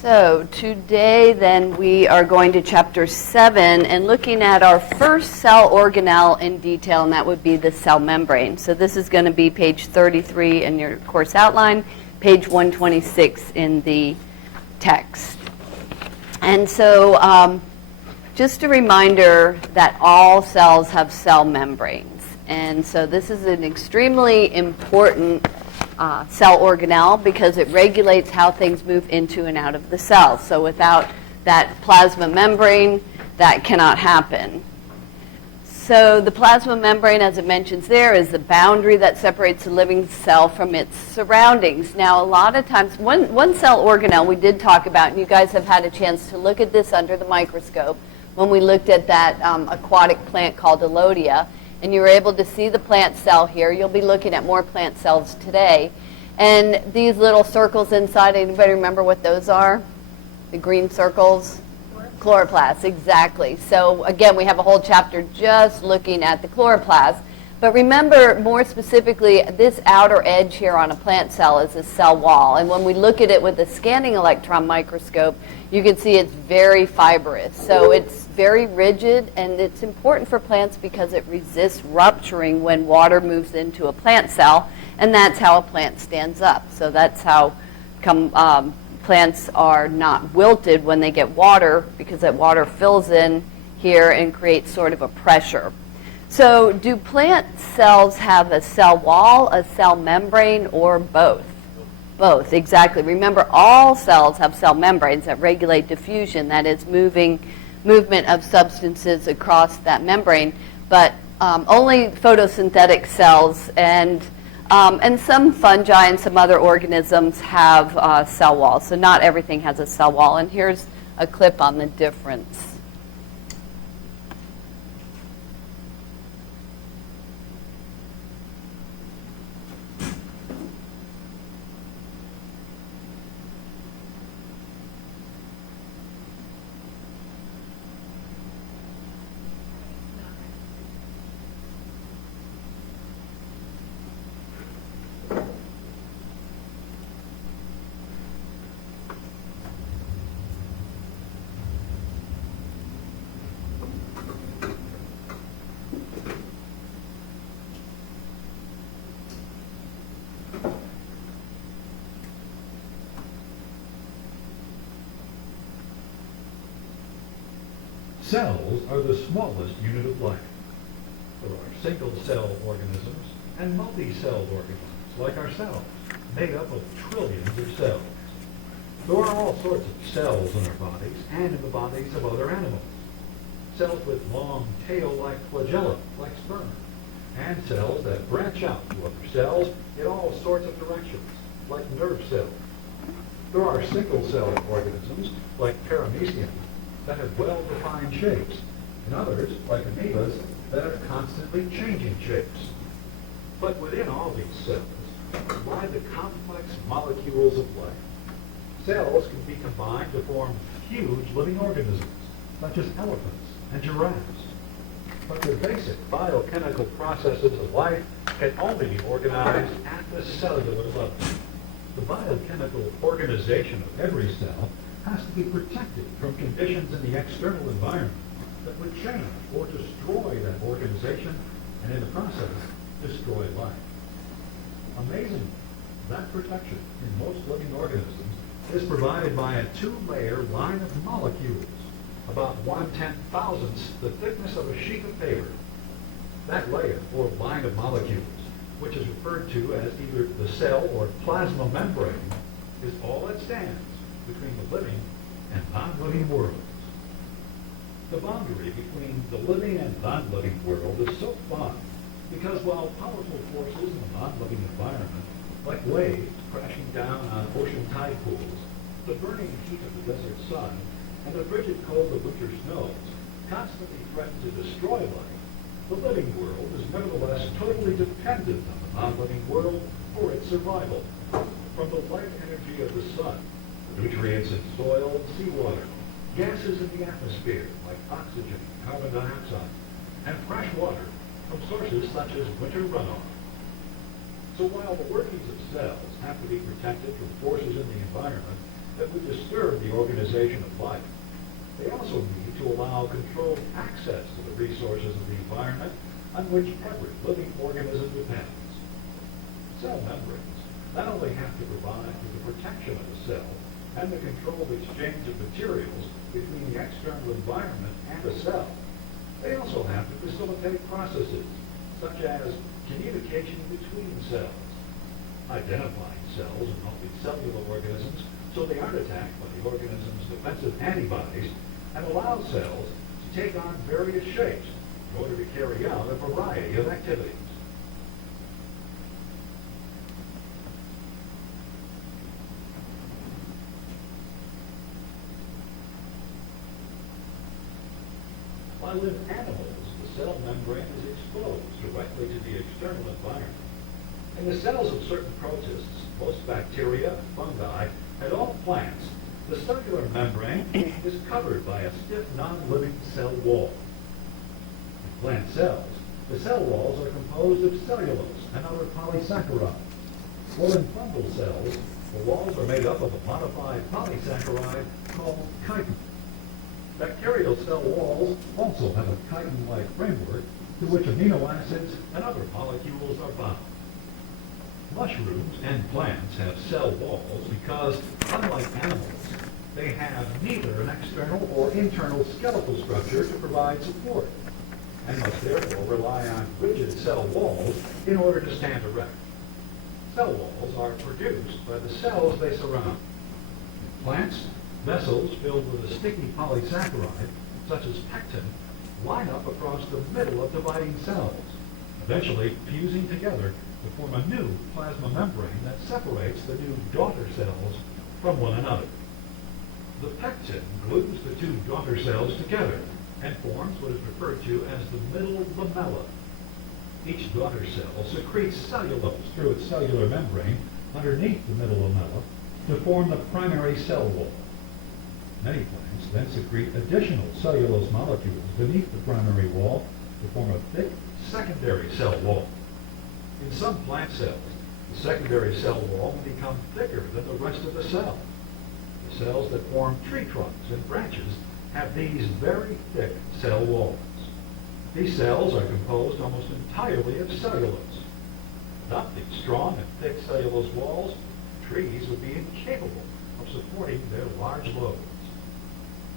So today then we are going to chapter 7 and looking at our first cell organelle in detail, and that would be the cell membrane. So this is going to be page 33 in your course outline, page 126 in the text. And so just a reminder that all cells have cell membranes. And so this is an extremely important cell organelle because it regulates how things move into and out of the cell. So without that plasma membrane, that cannot happen. So the plasma membrane, as it mentions there, is the boundary that separates the living cell from its surroundings. Now, a lot of times, one cell organelle we did talk about, and you guys have had a chance to look at this under the microscope when we looked at that aquatic plant called Elodia. And you were able to see the plant cell here. You'll be looking at more plant cells today. And these little circles inside, anybody remember what those are? The green circles? Chloroplasts, exactly. So again, we have a whole chapter just looking at the chloroplast. But remember, more specifically, this outer edge here on a plant cell is a cell wall. And when we look at it with a scanning electron microscope, you can see it's very fibrous. So it's very rigid, and it's important for plants because it resists rupturing when water moves into a plant cell, and that's how a plant stands up. So that's how plants are not wilted when they get water, because that water fills in here and creates sort of a pressure. So do plant cells have a cell wall, a cell membrane, or both? Both, exactly. Remember, all cells have cell membranes that regulate diffusion, that is movement of substances across that membrane, but only photosynthetic cells and some fungi and some other organisms have cell walls. So not everything has a cell wall. And here's a clip on the difference. Cells are the smallest unit of life. There are single-cell organisms and multi-celled organisms, like ourselves, made up of trillions of cells. There are all sorts of cells in our bodies and in the bodies of other animals. Cells with long tail-like flagella, like sperm, and cells that branch out to other cells in all sorts of directions, like nerve cells. There are single-celled organisms, like paramecium, that have well-defined shapes, and others, like amoebas, that are constantly changing shapes. But within all these cells lie the complex molecules of life. Cells can be combined to form huge living organisms, such as elephants and giraffes. But the basic biochemical processes of life can only be organized at the cellular level. The biochemical organization of every cell has to be protected from conditions in the external environment that would change or destroy that organization, and in the process, destroy life. Amazingly, that protection in most living organisms is provided by a two-layer line of molecules, about 1/10,000th the thickness of a sheet of paper. That layer, or line of molecules, which is referred to as either the cell or plasma membrane, is all that stands between the living and non-living worlds. The boundary between the living and non-living world is so fine because while powerful forces in the non-living environment, like waves crashing down on ocean tide pools, the burning heat of the desert sun, and the frigid cold of winter snows constantly threaten to destroy life, the living world is nevertheless totally dependent on the non-living world for its survival. From the life energy of the sun, nutrients in soil and seawater, gases in the atmosphere like oxygen, carbon dioxide, and fresh water from sources such as winter runoff. So while the workings of cells have to be protected from forces in the environment, that would disturb the organization of life. They also need to allow controlled access to the resources of the environment on which every living organism depends. Cell membranes not only have to provide for the protection of the cell and the controlled exchange of materials between the external environment and the cell, they also have to facilitate processes such as communication between cells, identifying cells and multicellular organisms so they aren't attacked by the organism's defensive antibodies, and allow cells to take on various shapes in order to carry out a variety of activities. While in animals, the cell membrane is exposed directly to the external environment. In the cells of certain protists, most bacteria, fungi, and all plants, the cellular membrane is covered by a stiff, non-living cell wall. In plant cells, the cell walls are composed of cellulose and other polysaccharides. While in fungal cells, the walls are made up of a modified polysaccharide called chitin. Bacterial cell walls also have a chitin-like framework to which amino acids and other molecules are bound. Mushrooms and plants have cell walls because, unlike animals, they have neither an external or internal skeletal structure to provide support, and must therefore rely on rigid cell walls in order to stand erect. Cell walls are produced by the cells they surround. In plants, vessels filled with a sticky polysaccharide, such as pectin, line up across the middle of dividing cells, eventually fusing together to form a new plasma membrane that separates the new daughter cells from one another. The pectin glues the two daughter cells together and forms what is referred to as the middle lamella. Each daughter cell secretes cellulose through its cellular membrane underneath the middle lamella to form the primary cell wall. Many plants then secrete additional cellulose molecules beneath the primary wall to form a thick secondary cell wall. In some plant cells, the secondary cell wall will become thicker than the rest of the cell. The cells that form tree trunks and branches have these very thick cell walls. These cells are composed almost entirely of cellulose. Without these strong and thick cellulose walls, trees would be incapable of supporting their large loads.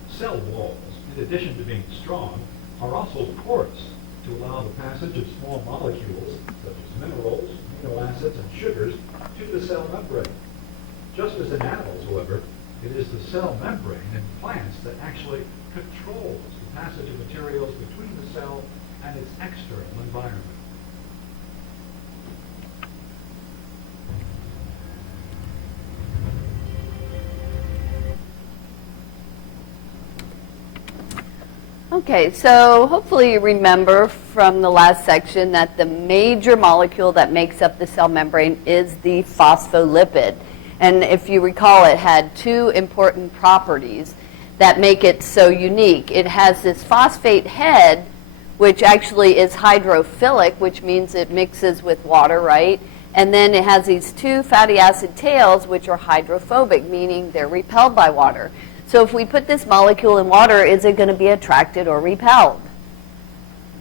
Cell walls, in addition to being strong, are also porous to allow the passage of small molecules, such as minerals, amino acids, and sugars, to the cell membrane. Just as in animals, however, it is the cell membrane in plants that actually controls the passage of materials between the cell and its external environment. Okay, so hopefully you remember from the last section that the major molecule that makes up the cell membrane is the phospholipid. And if you recall, it had two important properties that make it so unique. It has this phosphate head, which actually is hydrophilic, which means it mixes with water, right? And then it has these two fatty acid tails, which are hydrophobic, meaning they're repelled by water. So if we put this molecule in water, is it going to be attracted or repelled?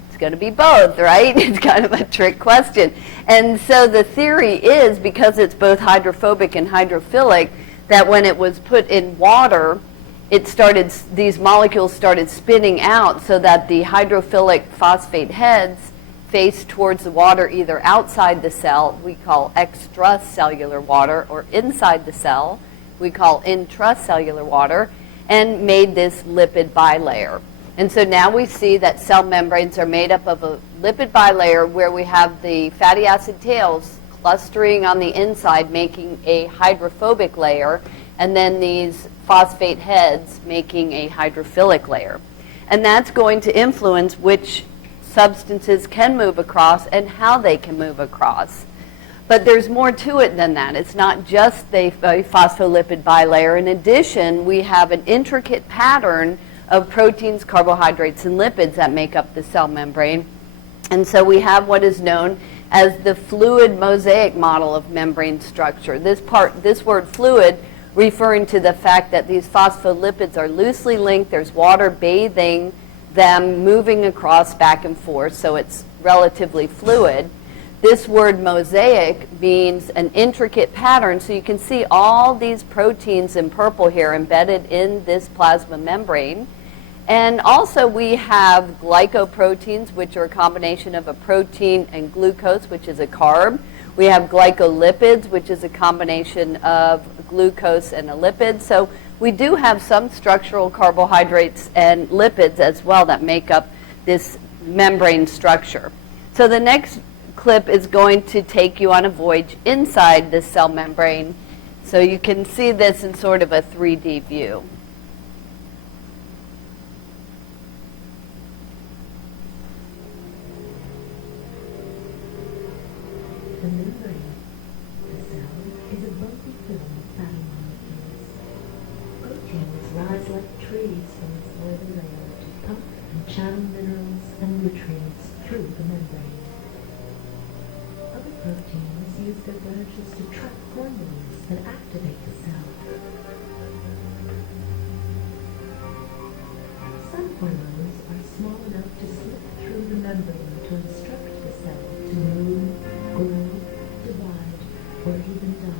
It's going to be both, right? It's kind of a trick question. And so the theory is, because it's both hydrophobic and hydrophilic, that when it was put in water, these molecules started spinning out so that the hydrophilic phosphate heads face towards the water, either outside the cell, we call extracellular water, or inside the cell, we call intracellular water, and made this lipid bilayer. And so now we see that cell membranes are made up of a lipid bilayer where we have the fatty acid tails clustering on the inside, making a hydrophobic layer, and then these phosphate heads making a hydrophilic layer. And that's going to influence which substances can move across and how they can move across. But there's more to it than that. It's not just the phospholipid bilayer. In addition, we have an intricate pattern of proteins, carbohydrates, and lipids that make up the cell membrane. And so we have what is known as the fluid mosaic model of membrane structure. This word fluid referring to the fact that these phospholipids are loosely linked. There's water bathing them, moving across back and forth, so it's relatively fluid. This word mosaic means an intricate pattern, so you can see all these proteins in purple here embedded in this plasma membrane. And also we have glycoproteins, which are a combination of a protein and glucose, which is a carb. We have glycolipids, which is a combination of glucose and a lipid. So we do have some structural carbohydrates and lipids as well that make up this membrane structure. So the next clip is going to take you on a voyage inside this cell membrane. So you can see this in sort of a 3D view. The membrane of the cell is a bumpy film of fatty molecules. Proteins rise like trees from its oily layer to pump and channel minerals and nutrients through the membrane. Other proteins use their branches to trap hormones that activate the cell. Some hormones are small enough to slip through the membrane to instruct the cell to move, grow, divide, or even die.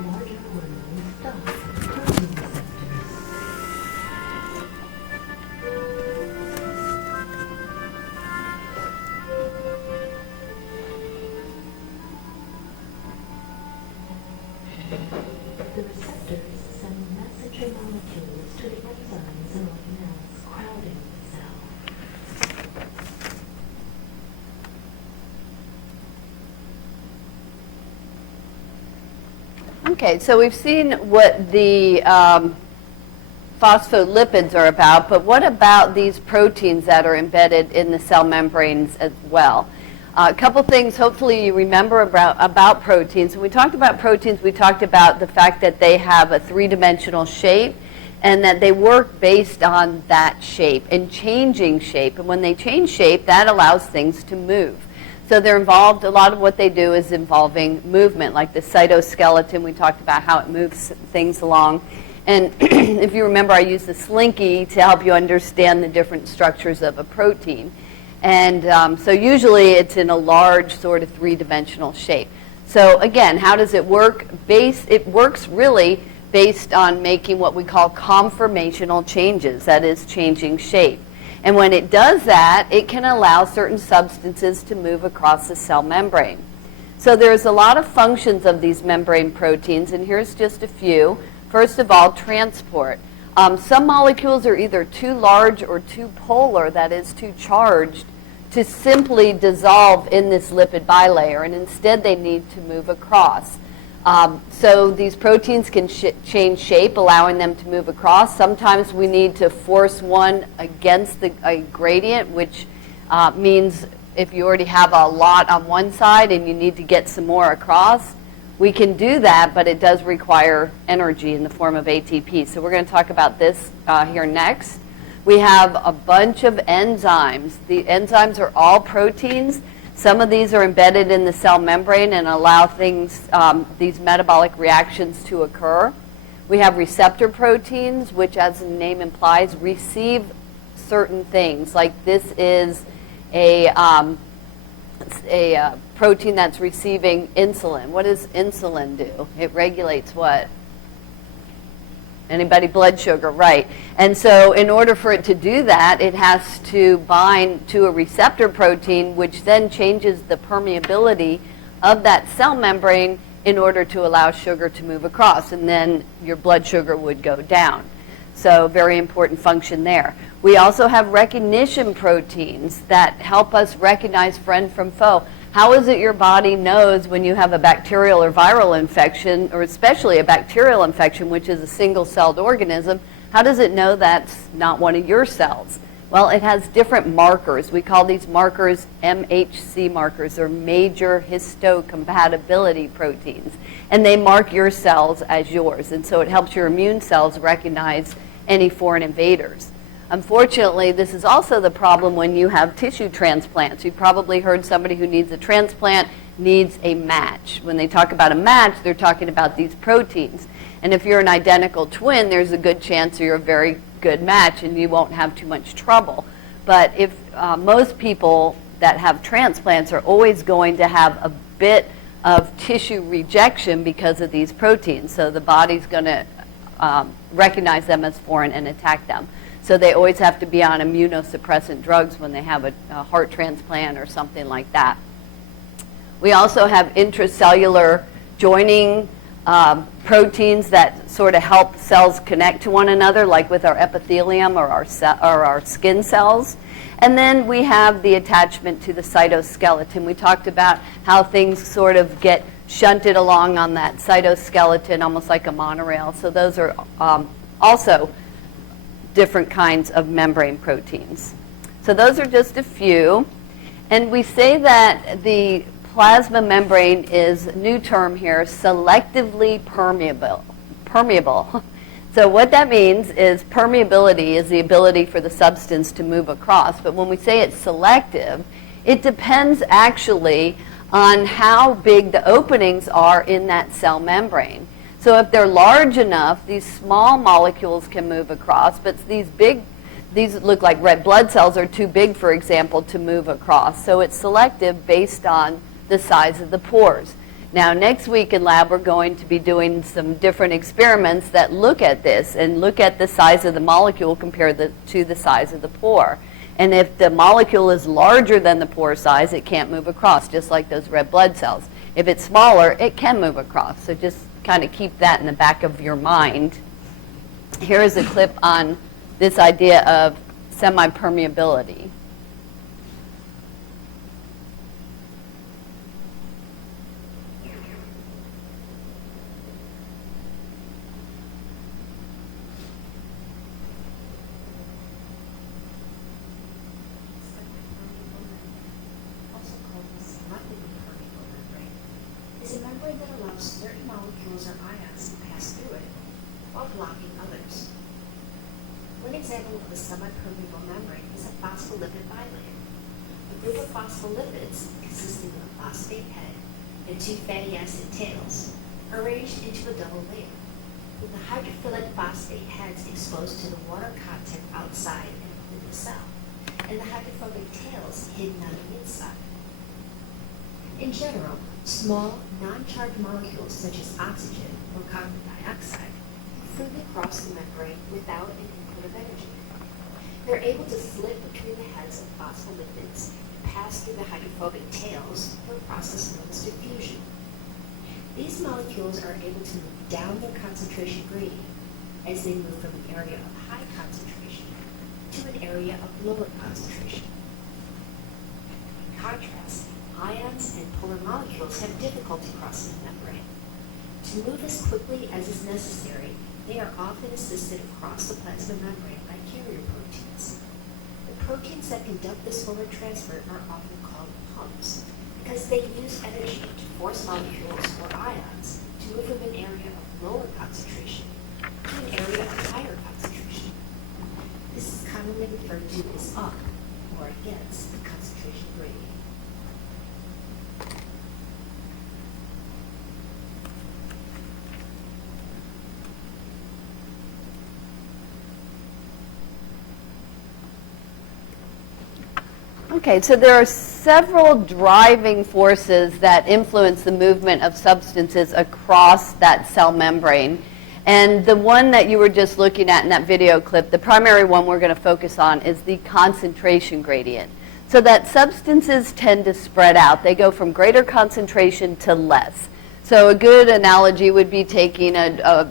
Larger hormones dock at protein receptors. The receptors send messenger molecules to the enzymes and organelles crowding the cell. Okay, so we've seen what the phospholipids are about, but what about these proteins that are embedded in the cell membranes as well? A couple things hopefully you remember about proteins. When we talked about proteins, we talked about the fact that they have a three-dimensional shape and that they work based on that shape and changing shape. And when they change shape, that allows things to move. So they're involved, a lot of what they do is involving movement, like the cytoskeleton. We talked about how it moves things along. And if you remember, I used the slinky to help you understand the different structures of a protein. And so usually it's in a large sort of three-dimensional shape. So again, how does it work? It works really based on making what we call conformational changes, that is, changing shape. And when it does that, it can allow certain substances to move across the cell membrane. So there's a lot of functions of these membrane proteins, and here's just a few. First of all, transport. Some molecules are either too large or too polar, that is, too charged, to simply dissolve in this lipid bilayer, and instead they need to move across. So these proteins can change shape, allowing them to move across. Sometimes we need to force one against a gradient, which means if you already have a lot on one side and you need to get some more across, we can do that, but it does require energy in the form of ATP. So we're going to talk about this here next. We have a bunch of enzymes. The enzymes are all proteins. Some of these are embedded in the cell membrane and allow things, these metabolic reactions to occur. We have receptor proteins, which, as the name implies, receive certain things. Like this is a protein that's receiving insulin. What does insulin do? It regulates what? Anybody? Blood sugar, right. And so in order for it to do that, it has to bind to a receptor protein, which then changes the permeability of that cell membrane in order to allow sugar to move across. And then your blood sugar would go down. So very important function there. We also have recognition proteins that help us recognize friend from foe. How is it your body knows when you have a bacterial or viral infection, or especially a bacterial infection, which is a single-celled organism? How does it know that's not one of your cells? Well, it has different markers. We call these markers MHC markers, or major histocompatibility proteins. And they mark your cells as yours. And so it helps your immune cells recognize any foreign invaders. Unfortunately, this is also the problem when you have tissue transplants. You've probably heard somebody who needs a transplant needs a match. When they talk about a match, they're talking about these proteins. And if you're an identical twin, there's a good chance you're a very good match and you won't have too much trouble. But if most people that have transplants are always going to have a bit of tissue rejection because of these proteins. So the body's going to recognize them as foreign and attack them. So they always have to be on immunosuppressant drugs when they have a heart transplant or something like that. We also have intracellular joining proteins that sort of help cells connect to one another, like with our epithelium or our skin cells. And then we have the attachment to the cytoskeleton. We talked about how things sort of get shunted along on that cytoskeleton, almost like a monorail. So those are also different kinds of membrane proteins. So those are just a few. And we say that the plasma membrane is, new term here, selectively permeable. So what that means is permeability is the ability for the substance to move across. But when we say it's selective, it depends actually on how big the openings are in that cell membrane. So if they're large enough, these small molecules can move across, but these look like red blood cells are too big, for example, to move across. So it's selective based on the size of the pores. Now, next week in lab, we're going to be doing some different experiments that look at this and look at the size of the molecule compared to the size of the pore. And if the molecule is larger than the pore size, it can't move across, just like those red blood cells. If it's smaller, it can move across. So just kind of keep that in the back of your mind. Here is a clip on this idea of semi-permeability. Certain molecules or ions to pass through it while blocking others. One example of a semi-permeable membrane is a phospholipid bilayer. A group of phospholipids consisting of a phosphate head and two fatty acid tails are arranged into a double layer, with the hydrophilic phosphate heads exposed to the water content outside and within the cell, and the hydrophobic tails hidden on the inside. In general, small, non-charged molecules such as oxygen or carbon dioxide can freely cross the membrane without an input of energy. They're able to slip between the heads of phospholipids and pass through the hydrophobic tails through a process known as diffusion. These molecules are able to move down their concentration gradient as they move from an area of high concentration to an area of lower concentration. In contrast, ions and polar molecules have difficulty crossing the membrane. To move as quickly as is necessary, they are often assisted across the plasma membrane by carrier proteins. The proteins that conduct this forward transfer are often called pumps because they use energy to force molecules or ions to move from an area of lower concentration to an area of higher concentration. This is commonly referred to as up or against the concentration gradient. Okay, so there are several driving forces that influence the movement of substances across that cell membrane. And the one that you were just looking at in that video clip, the primary one we're going to focus on is the concentration gradient. So that substances tend to spread out. They go from greater concentration to less. So a good analogy would be taking a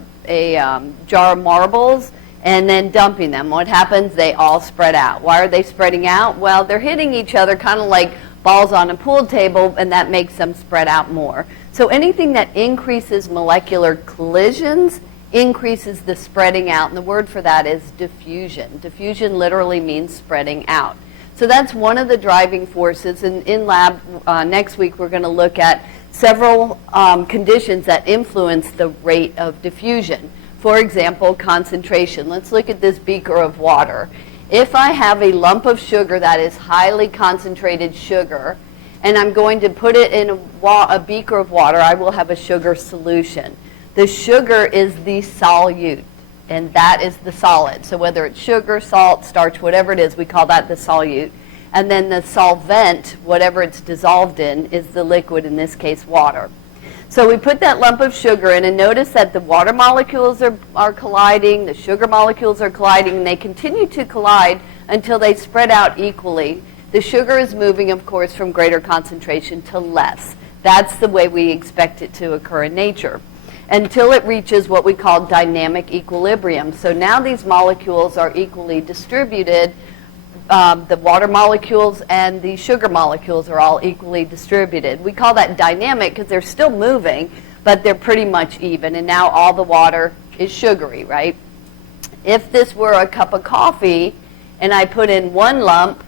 jar of marbles and then dumping them. What happens? They all spread out. Why are they spreading out? Well, they're hitting each other kind of like balls on a pool table, and that makes them spread out more. So anything that increases molecular collisions increases the spreading out, and the word for that is diffusion. Diffusion literally means spreading out. So that's one of the driving forces, and in lab next week we're going to look at several conditions that influence the rate of diffusion. For example, concentration. Let's look at this beaker of water. If I have a lump of sugar that is highly concentrated sugar, and I'm going to put it in a beaker of water, I will have a sugar solution. The sugar is the solute, and that is the solid. So whether it's sugar, salt, starch, whatever it is, we call that the solute. And then the solvent, whatever it's dissolved in, is the liquid, in this case water. So we put that lump of sugar in, and notice that the water molecules are colliding, the sugar molecules are colliding, and they continue to collide until they spread out equally. The sugar is moving, of course, from greater concentration to less. That's the way we expect it to occur in nature, until it reaches what we call dynamic equilibrium. So now these molecules are equally distributed. The water molecules and the sugar molecules are all equally distributed. We call that dynamic because they're still moving, but they're pretty much even, and now all the water is sugary, right? If this were a cup of coffee and I put in 1 lump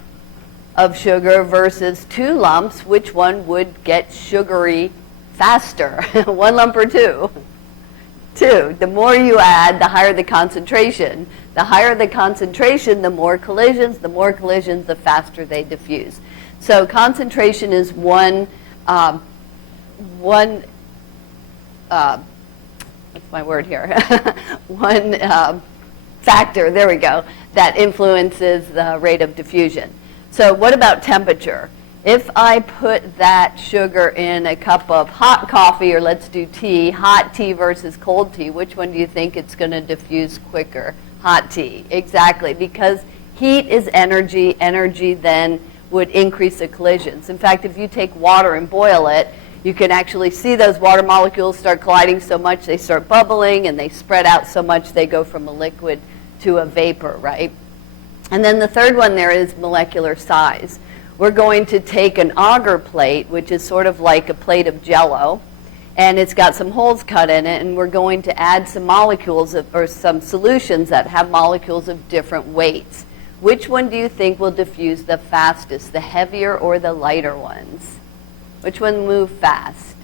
of sugar versus 2 lumps, which one would get sugary faster? 1 lump or 2? 2. The more you add, the higher the concentration. The higher the concentration, the more collisions. The more collisions, the faster they diffuse. So concentration is one what's my word here? one factor, there we go, that influences the rate of diffusion. So what about temperature? If I put that sugar in a cup of hot coffee, or let's do tea, hot tea versus cold tea, which one do you think it's going to diffuse quicker? Hot tea, exactly, because heat is energy. Energy then would increase the collisions. In fact, if you take water and boil it, you can actually see those water molecules start colliding so much they start bubbling, and they spread out so much they go from a liquid to a vapor, right? And then the third one there is molecular size. We're going to take an agar plate, which is sort of like a plate of Jell-O, and it's got some holes cut in it, and we're going to add some molecules or some solutions that have molecules of different weights. Which one do you think will diffuse the fastest, the heavier or the lighter ones? Which one move fast?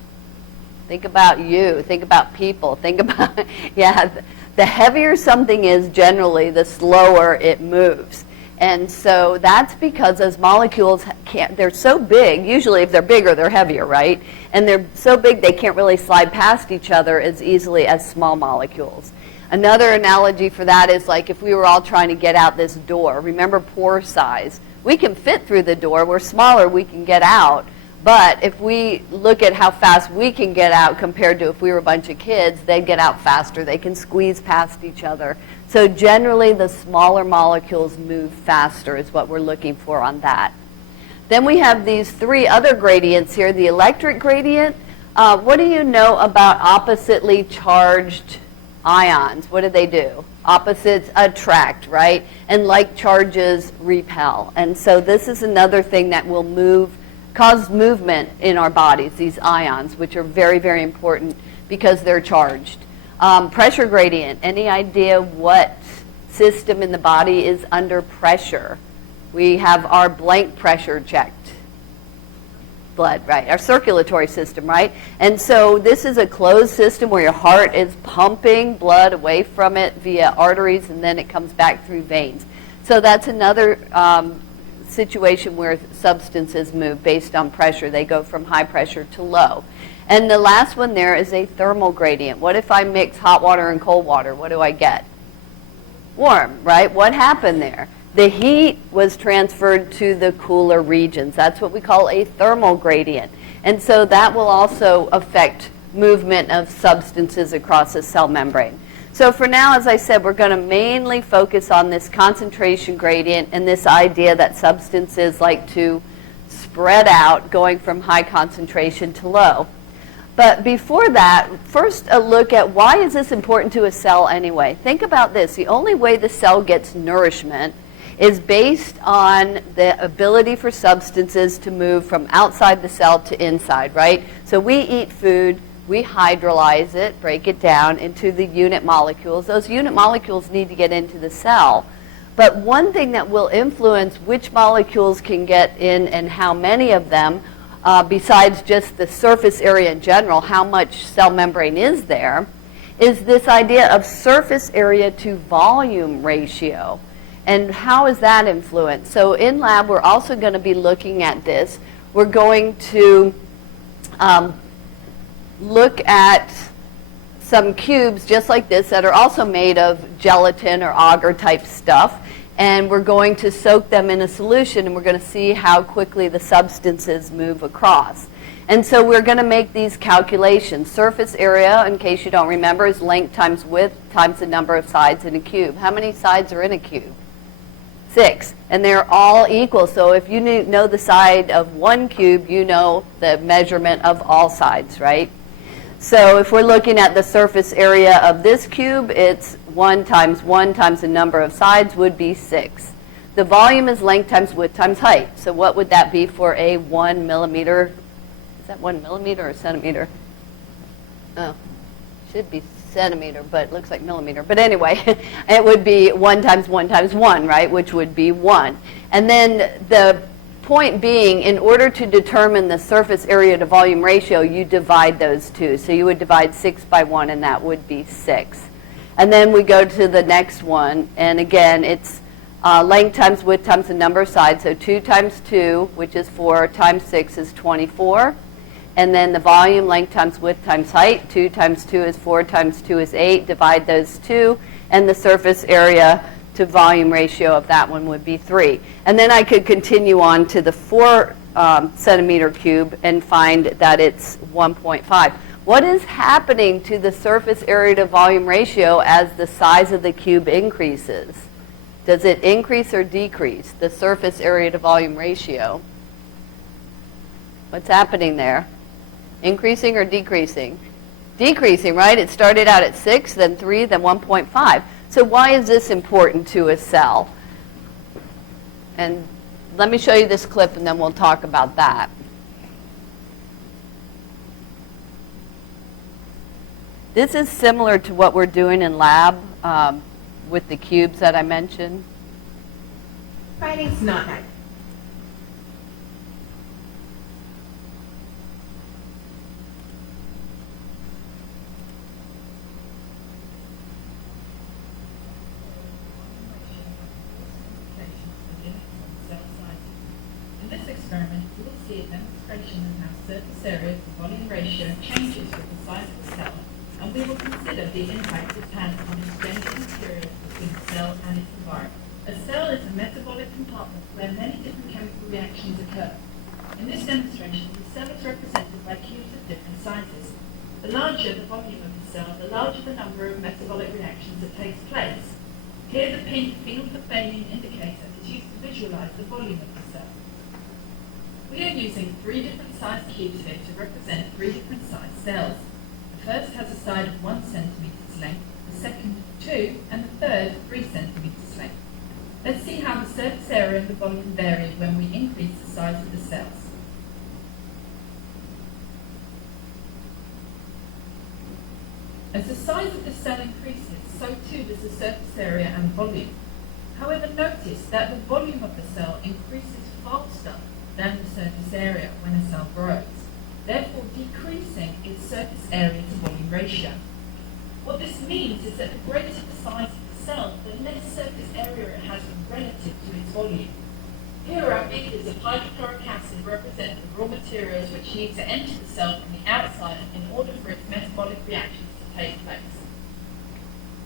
Think about you. Think about people. Think about, yeah, the heavier something is, generally, the slower it moves. And so that's because those molecules they're so big, usually if they're bigger, they're heavier, right? And they're so big they can't really slide past each other as easily as small molecules. Another analogy for that is like if we were all trying to get out this door. Remember pore size. We can fit through the door. We're smaller, we can get out. But if we look at how fast we can get out compared to if we were a bunch of kids, they'd get out faster. They can squeeze past each other. So generally, the smaller molecules move faster is what we're looking for on that. Then we have these 3 other gradients here. The electric gradient. What do you know about oppositely charged ions? What do? Opposites attract, right? And like charges repel. And so this is another thing that will cause movement in our bodies, these ions, which are very, very important because they're charged. Pressure gradient. Any idea what system in the body is under pressure? We have our blank pressure checked. Blood, right? Our circulatory system, right? And so this is a closed system where your heart is pumping blood away from it via arteries, and then it comes back through veins. So that's another situation where substances move based on pressure. They go from high pressure to low. And the last one there is a thermal gradient. What if I mix hot water and cold water? What do I get? Warm, right? What happened there? The heat was transferred to the cooler regions. That's what we call a thermal gradient. And so that will also affect movement of substances across the cell membrane. So for now, as I said, we're going to mainly focus on this concentration gradient and this idea that substances like to spread out, going from high concentration to low. But before that, first a look at why is this important to a cell anyway? Think about this. The only way the cell gets nourishment is based on the ability for substances to move from outside the cell to inside, right? So we eat food, we hydrolyze it, break it down into the unit molecules. Those unit molecules need to get into the cell. But one thing that will influence which molecules can get in and how many of them, besides just the surface area in general, how much cell membrane is there, is this idea of surface area to volume ratio. And how is that influenced? So in lab, we're also going to be looking at this. We're going to look at some cubes just like this that are also made of gelatin or agar type stuff. And we're going to soak them in a solution, and we're going to see how quickly the substances move across. And so we're going to make these calculations. Surface area, in case you don't remember, is length times width times the number of sides in a cube. How many sides are in a cube? 6. And they're all equal. So if you know the side of one cube, you know the measurement of all sides, right? So if we're looking at the surface area of this cube, it's 1 times the number of sides would be 6. The volume is length times width times height. So what would that be for a 1 millimeter? Is that 1 millimeter or centimeter? Oh, should be centimeter, but it looks like millimeter. But anyway, it would be 1 times 1 times 1, right, which would be 1. And then the point being, in order to determine the surface area to volume ratio, you divide those two. So you would divide 6 by 1, and that would be 6. And then we go to the next one, and again, it's length times width times the number of sides. So 2 times 2, which is 4, times 6 is 24. And then the volume, length times width times height. 2 times 2 is 4, times 2 is 8. Divide those two, and the surface area to volume ratio of that one would be 3. And then I could continue on to the 4 centimeter cube and find that it's 1.5. What is happening to the surface area to volume ratio as the size of the cube increases? Does it increase or decrease, the surface area to volume ratio? What's happening there? Increasing or decreasing? Decreasing, right? It started out at 6, then 3, then 1.5. So why is this important to a cell? And let me show you this clip, and then we'll talk about that. This is similar to what we're doing in lab with the cubes that I mentioned. Friday's not night. In this experiment, you will see a demonstration of how surface area to volume ratio changes with the size of the cell, and we will consider the impact it has on exchanging materials between the cell and its environment. A cell is a metabolic compartment where many different chemical reactions occur. In this demonstration, the cell is represented by cubes of different sizes. The larger the volume of the cell, the larger the number of metabolic reactions that takes place. Here, the pink field of framing indicator is used to visualize the volume of the cell. We are using 3 different sized cubes here to represent 3 different sized cells. The first has a side of 1 centimeter's length, the second 2, and the third 3 centimeters length. Let's see how the surface area and the volume vary when we increase the size of the cells. As the size of the cell increases, so too does the surface area and volume. However, notice that the volume of the cell increases faster than the surface area when a cell grows, therefore decreasing its surface area to volume ratio. What this means is that the greater the size of the cell, the less surface area it has relative to its volume. Here our beakers of hydrochloric acid represent the raw materials which need to enter the cell from the outside in order for its metabolic reactions to take place.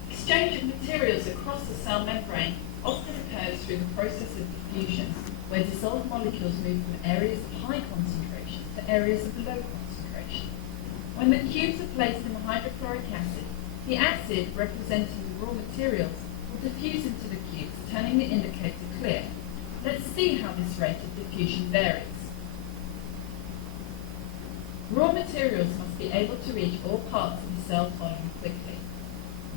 Exchange of materials across the cell membrane often occurs through the process of diffusion, where dissolved molecules move from areas of high concentration to areas of low concentration. When the cubes are placed in the hydrochloric acid, the acid representing the raw materials will diffuse into the cubes, turning the indicator clear. Let's see how this rate of diffusion varies. Raw materials must be able to reach all parts of the cell's volume quickly.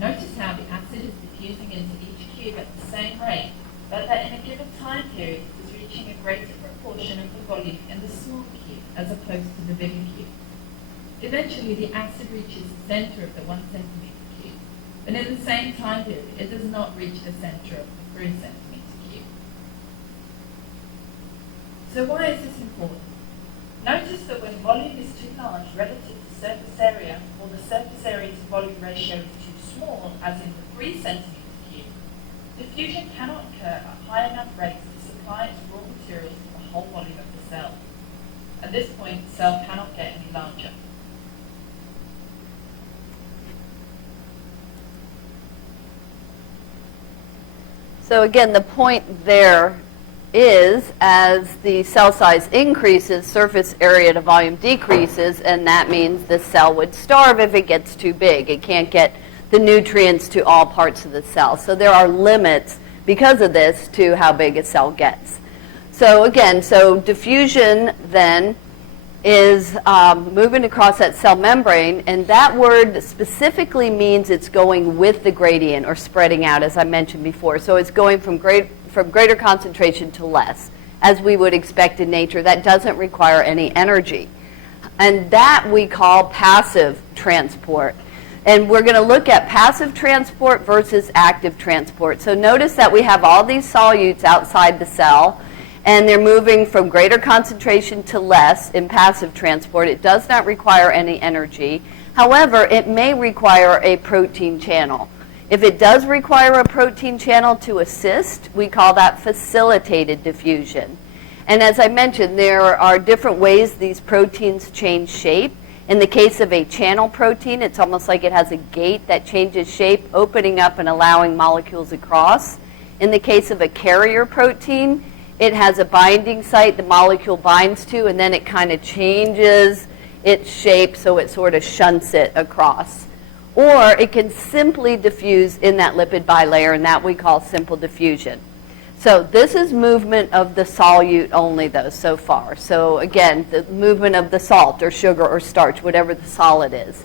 Notice how the acid is diffusing into each cube at the same rate, but that in a given time period it is reaching a greater proportion of the volume in the small cube as opposed to the bigger cube. Eventually, the acid reaches the center of the 1 centimeter cube, but in the same time period, it does not reach the center of the 3 centimeter cube. So why is this important? Notice that when volume is too large relative to surface area, or the surface area to volume ratio is too small, as in the 3 centimeter cube, diffusion cannot occur at high enough rates to supply its raw materials to the whole volume of the cell. At this point, the cell cannot get any larger. So again, the point there is as the cell size increases, surface area to volume decreases, and that means the cell would starve if it gets too big. It can't get the nutrients to all parts of the cell. So there are limits because of this to how big a cell gets. So again, so diffusion then is moving across that cell membrane, and that word specifically means it's going with the gradient or spreading out, as I mentioned before. So it's going from greater concentration to less, as we would expect in nature. That doesn't require any energy. And that we call passive transport. And we're going to look at passive transport versus active transport. So notice that we have all these solutes outside the cell, and they're moving from greater concentration to less in passive transport. It does not require any energy. However, it may require a protein channel. If it does require a protein channel to assist, we call that facilitated diffusion. And as I mentioned, there are different ways these proteins change shape. In the case of a channel protein, it's almost like it has a gate that changes shape, opening up and allowing molecules across. In the case of a carrier protein, it has a binding site the molecule binds to, and then it kind of changes its shape so it sort of shunts it across. Or it can simply diffuse in that lipid bilayer, and that we call simple diffusion. So this is movement of the solute only, though, so far. So again, the movement of the salt or sugar or starch, whatever the solid is.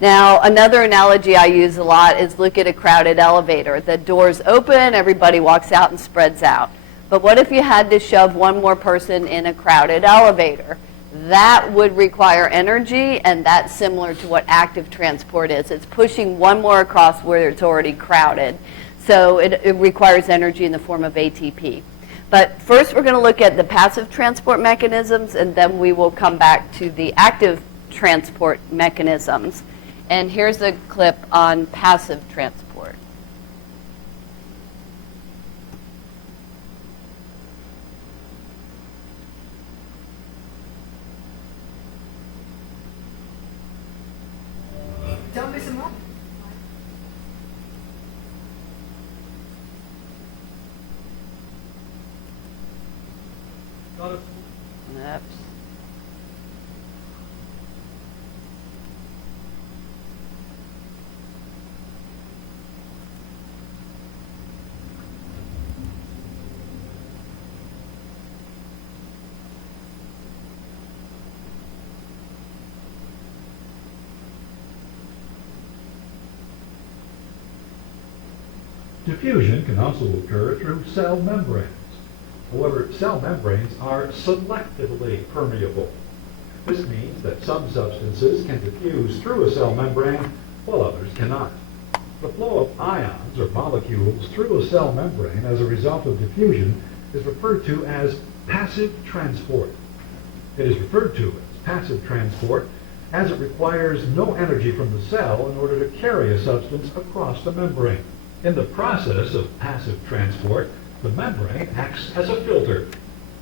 Now, another analogy I use a lot is look at a crowded elevator. The doors open, everybody walks out and spreads out. But what if you had to shove one more person in a crowded elevator? That would require energy, and that's similar to what active transport is. It's pushing one more across where it's already crowded. So it requires energy in the form of ATP. But first we're going to look at the passive transport mechanisms, and then we will come back to the active transport mechanisms. And here's a clip on passive transport. Tell me some more. Oops. Diffusion can also occur through cell membranes. However, cell membranes are selectively permeable. This means that some substances can diffuse through a cell membrane while others cannot. The flow of ions or molecules through a cell membrane as a result of diffusion is referred to as passive transport. It is referred to as passive transport as it requires no energy from the cell in order to carry a substance across the membrane. In the process of passive transport, the membrane acts as a filter.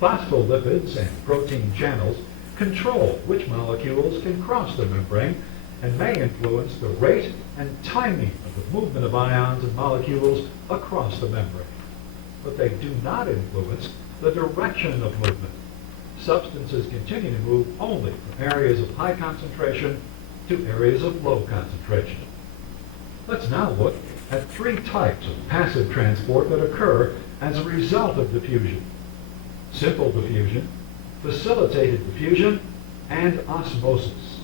Phospholipids and protein channels control which molecules can cross the membrane and may influence the rate and timing of the movement of ions and molecules across the membrane. But they do not influence the direction of movement. Substances continue to move only from areas of high concentration to areas of low concentration. Let's now look at three types of passive transport that occur as a result of diffusion: simple diffusion, facilitated diffusion, and osmosis.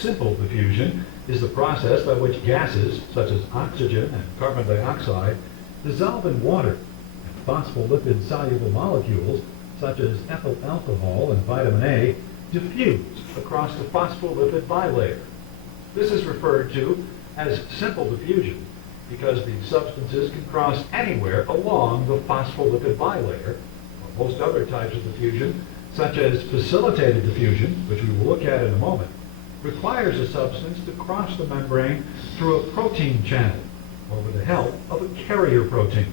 Simple diffusion is the process by which gases, such as oxygen and carbon dioxide, dissolve in water, and phospholipid-soluble molecules, such as ethyl alcohol and vitamin A, diffuse across the phospholipid bilayer. This is referred to as simple diffusion because these substances can cross anywhere along the phospholipid bilayer. Most other types of diffusion, such as facilitated diffusion, which we will look at in a moment, requires a substance to cross the membrane through a protein channel or with the help of a carrier protein.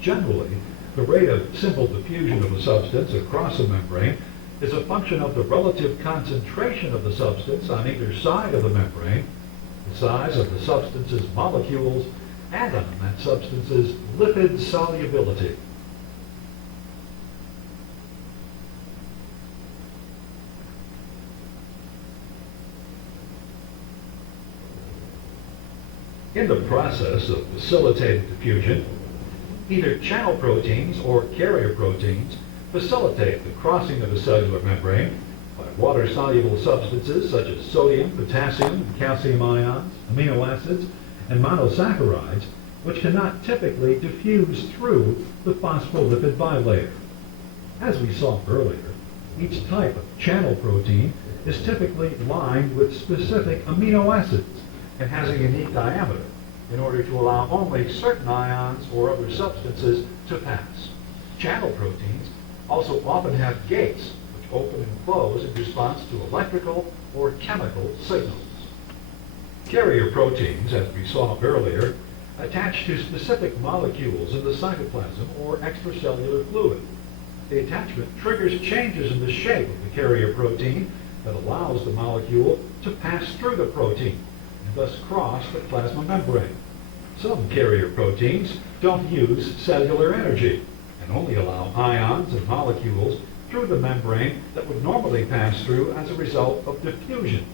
Generally, the rate of simple diffusion of a substance across a membrane is a function of the relative concentration of the substance on either side of the membrane, the size of the substance's molecules, and on that substance's lipid solubility. In the process of facilitated diffusion, either channel proteins or carrier proteins facilitate the crossing of a cellular membrane by water-soluble substances such as sodium, potassium, and calcium ions, amino acids, and monosaccharides, which cannot typically diffuse through the phospholipid bilayer. As we saw earlier, each type of channel protein is typically lined with specific amino acids and has a unique diameter in order to allow only certain ions or other substances to pass. Channel proteins also often have gates which open and close in response to electrical or chemical signals. Carrier proteins, as we saw earlier, attach to specific molecules in the cytoplasm or extracellular fluid. The attachment triggers changes in the shape of the carrier protein that allows the molecule to pass through the protein and thus cross the plasma membrane. Some carrier proteins don't use cellular energy and only allow ions and molecules through the membrane that would normally pass through as a result of diffusion.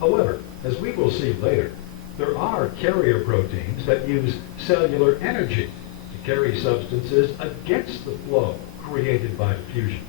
However, as we will see later, there are carrier proteins that use cellular energy to carry substances against the flow created by diffusion.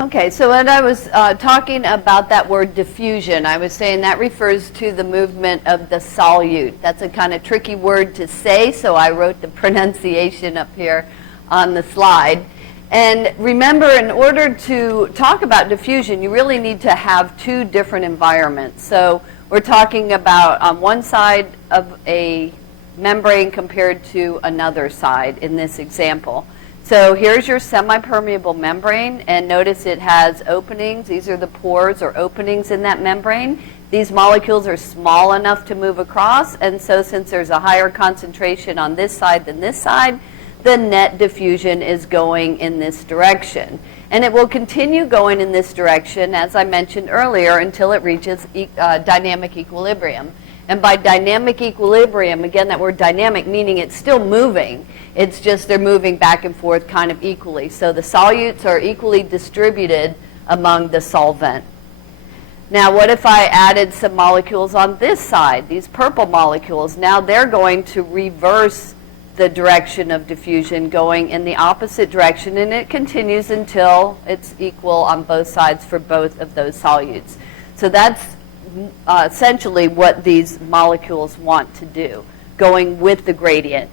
Okay, so when I was talking about that word diffusion, I was saying that refers to the movement of the solute. That's a kind of tricky word to say, so I wrote the pronunciation up here on the slide. And remember, in order to talk about diffusion, you really need to have two different environments. So we're talking about on one side of a membrane compared to another side in this example. So here's your semi-permeable membrane, and notice it has openings. These are the pores or openings in that membrane. These molecules are small enough to move across, and so since there's a higher concentration on this side than this side, the net diffusion is going in this direction. And it will continue going in this direction, as I mentioned earlier, until it reaches dynamic equilibrium. And by dynamic equilibrium, again, that word dynamic meaning it's still moving. It's just they're moving back and forth kind of equally. So the solutes are equally distributed among the solvent. Now, what if I added some molecules on this side, these purple molecules? Now they're going to reverse the direction of diffusion, going in the opposite direction, and it continues until it's equal on both sides for both of those solutes. So that's essentially what these molecules want to do, going with the gradient.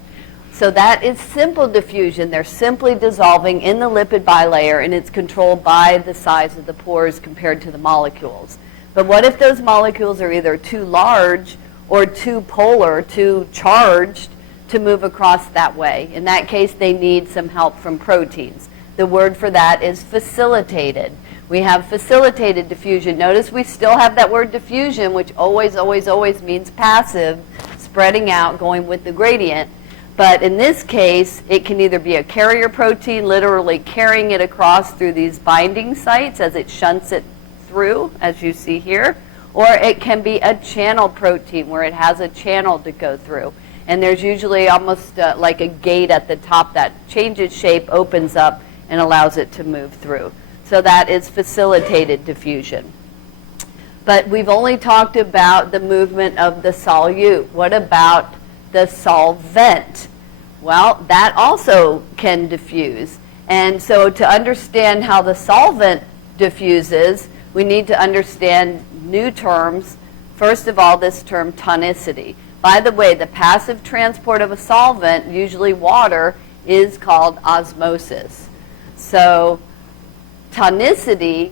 So that is simple diffusion. They're simply dissolving in the lipid bilayer, and it's controlled by the size of the pores compared to the molecules. But what if those molecules are either too large or too polar, too charged to move across that way? In that case, they need some help from proteins. The word for that is facilitated. We have facilitated diffusion. Notice we still have that word diffusion, which always, always, always means passive, spreading out, going with the gradient. But in this case, it can either be a carrier protein, literally carrying it across through these binding sites as it shunts it through, as you see here, or it can be a channel protein where it has a channel to go through. And there's usually almost like a gate at the top that changes shape, opens up, and allows it to move through. So that is facilitated diffusion. But we've only talked about the movement of the solute. What about the solvent. Well, that also can diffuse. And so to understand how the solvent diffuses, we need to understand new terms. First of all, this term tonicity. By the way, the passive transport of a solvent, usually water, is called osmosis. So tonicity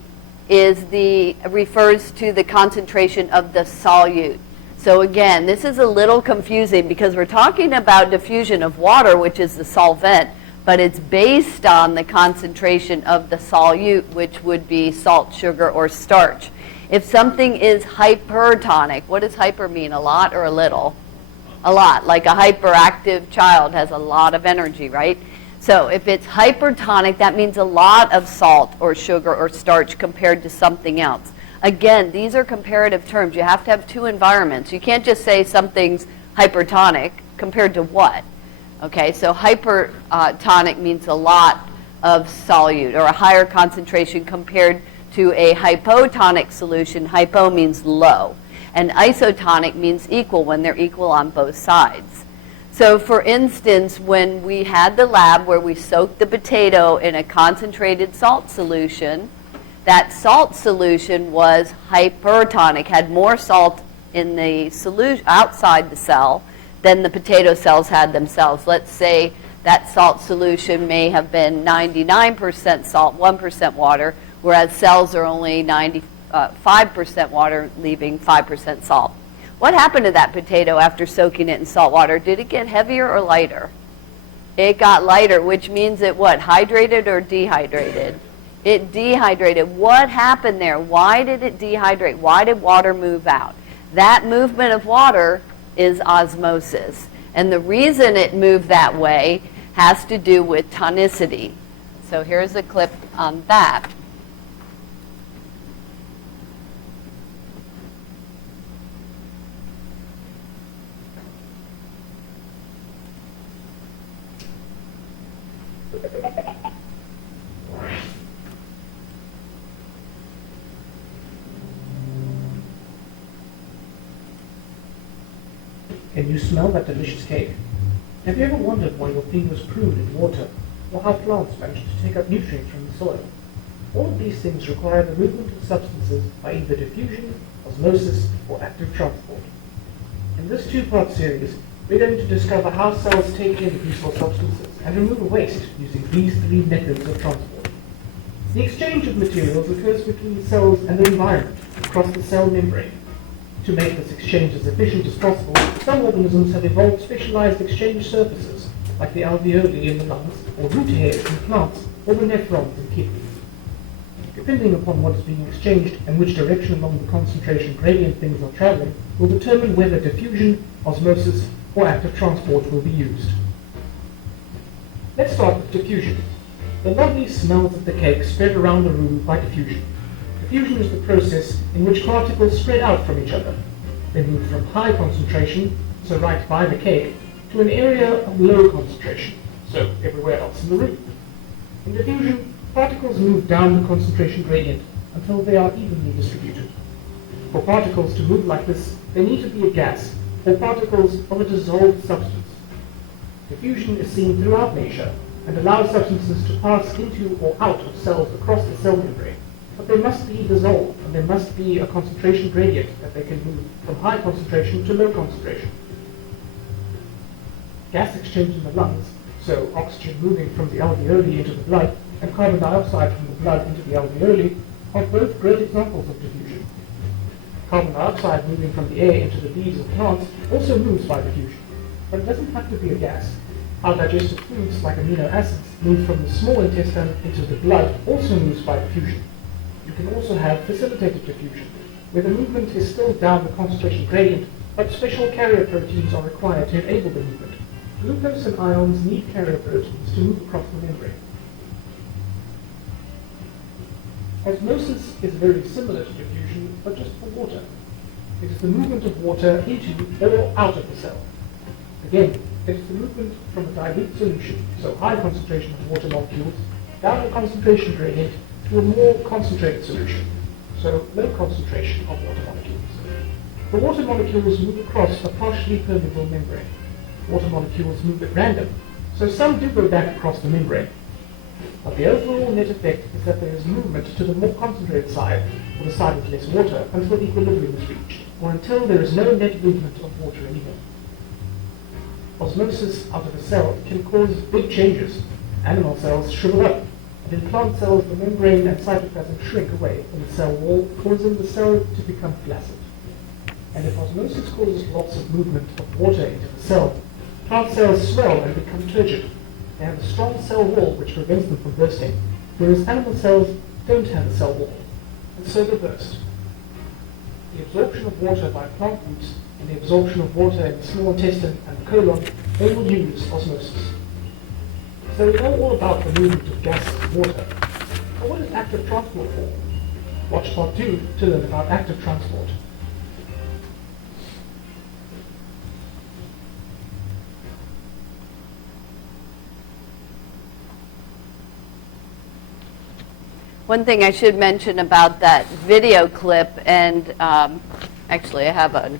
refers to the concentration of the solute. So again, this is a little confusing because we're talking about diffusion of water, which is the solvent, but it's based on the concentration of the solute, which would be salt, sugar, or starch. If something is hypertonic, what does hyper mean, a lot or a little? A lot, like a hyperactive child has a lot of energy, right? So if it's hypertonic, that means a lot of salt or sugar or starch compared to something else. Again, these are comparative terms. You have to have two environments. You can't just say something's hypertonic compared to what? Okay, so hypertonic means a lot of solute or a higher concentration compared to a hypotonic solution. Hypo means low. And isotonic means equal, when they're equal on both sides. So for instance, when we had the lab where we soaked the potato in a concentrated salt solution, that salt solution was hypertonic, had more salt in the solution outside the cell than the potato cells had themselves. Let's say that salt solution may have been 99% salt, 1% water, whereas cells are only 95% water, leaving 5% salt. What happened to that potato after soaking it in salt water? Did it get heavier or lighter? It got lighter, which means it what? Hydrated or dehydrated? It dehydrated. What happened there? Why did it dehydrate? Why did water move out? That movement of water is osmosis. And the reason it moved that way has to do with tonicity. So here's a clip on that. Can you smell that delicious cake? Have you ever wondered why your fingers prune in water, or how plants manage to take up nutrients from the soil? All of these things require the movement of substances by either diffusion, osmosis, or active transport. In this two-part series, we're going to discover how cells take in useful substances and remove waste using these three methods of transport. The exchange of materials occurs between cells and the environment across the cell membrane. To make this exchange as efficient as possible, some organisms have evolved specialized exchange surfaces, like the alveoli in the lungs, or root hairs in plants, or the nephrons in kidneys. Depending upon what is being exchanged and which direction along the concentration gradient things are traveling, will determine whether diffusion, osmosis, or active transport will be used. Let's start with diffusion. The lovely smells of the cake spread around the room by diffusion. Diffusion is the process in which particles spread out from each other. They move from high concentration, so right by the cake, to an area of low concentration, so everywhere else in the room. In diffusion, particles move down the concentration gradient until they are evenly distributed. For particles to move like this, they need to be a gas, or particles of a dissolved substance. Diffusion is seen throughout nature and allows substances to pass into or out of cells across the cell membrane. But they must be dissolved, and there must be a concentration gradient that they can move from high concentration to low concentration. Gas exchange in the lungs, so oxygen moving from the alveoli into the blood, and carbon dioxide from the blood into the alveoli, are both great examples of diffusion. Carbon dioxide moving from the air into the leaves of plants also moves by diffusion, but it doesn't have to be a gas. How digested foods, like amino acids, move from the small intestine into the blood also moves by diffusion. You can also have facilitated diffusion, where the movement is still down the concentration gradient, but special carrier proteins are required to enable the movement. Glucose and ions need carrier proteins to move across the membrane. Osmosis is very similar to diffusion, but just for water. It is the movement of water into or out of the cell. Again, it is the movement from a dilute solution, so high concentration of water molecules, down the concentration gradient to a more concentrated solution, so low concentration of water molecules. The water molecules move across a partially permeable membrane. water molecules move at random, so some do go back across the membrane. But the overall net effect is that there is movement to the more concentrated side, or the side with less water, until equilibrium is reached, or until there is no net movement of water anymore. Osmosis out of a cell can cause big changes. Animal cells shrivel up, and in plant cells the membrane and cytoplasm shrink away from the cell wall, causing the cell to become flaccid. And if osmosis causes lots of movement of water into the cell, plant cells swell and become turgid. They have a strong cell wall which prevents them from bursting, whereas animal cells don't have a cell wall, and so they burst. The absorption of water by plant roots and the absorption of water in the small intestine and the colon all use osmosis. So we know all about the movement of gases and water, but what is active transport for? Watch part 2 to learn about active transport. One thing I should mention about that video clip, and actually I have a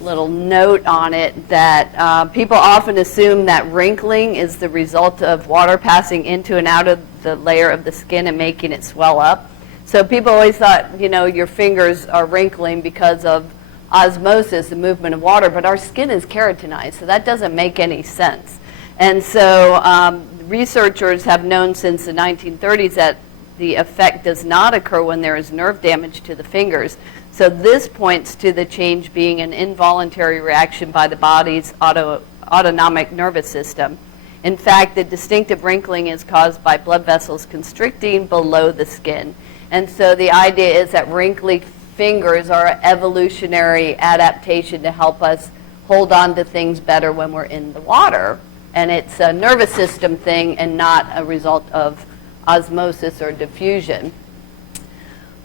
little note on it, that people often assume that wrinkling is the result of water passing into and out of the layer of the skin and making it swell up. So people always thought, you know, your fingers are wrinkling because of osmosis, the movement of water, but our skin is keratinized, so that doesn't make any sense. And so researchers have known since the 1930s that the effect does not occur when there is nerve damage to the fingers. So this points to the change being an involuntary reaction by the body's autonomic nervous system. In fact, the distinctive wrinkling is caused by blood vessels constricting below the skin. And so the idea is that wrinkly fingers are an evolutionary adaptation to help us hold on to things better when we're in the water. And it's a nervous system thing and not a result of osmosis or diffusion.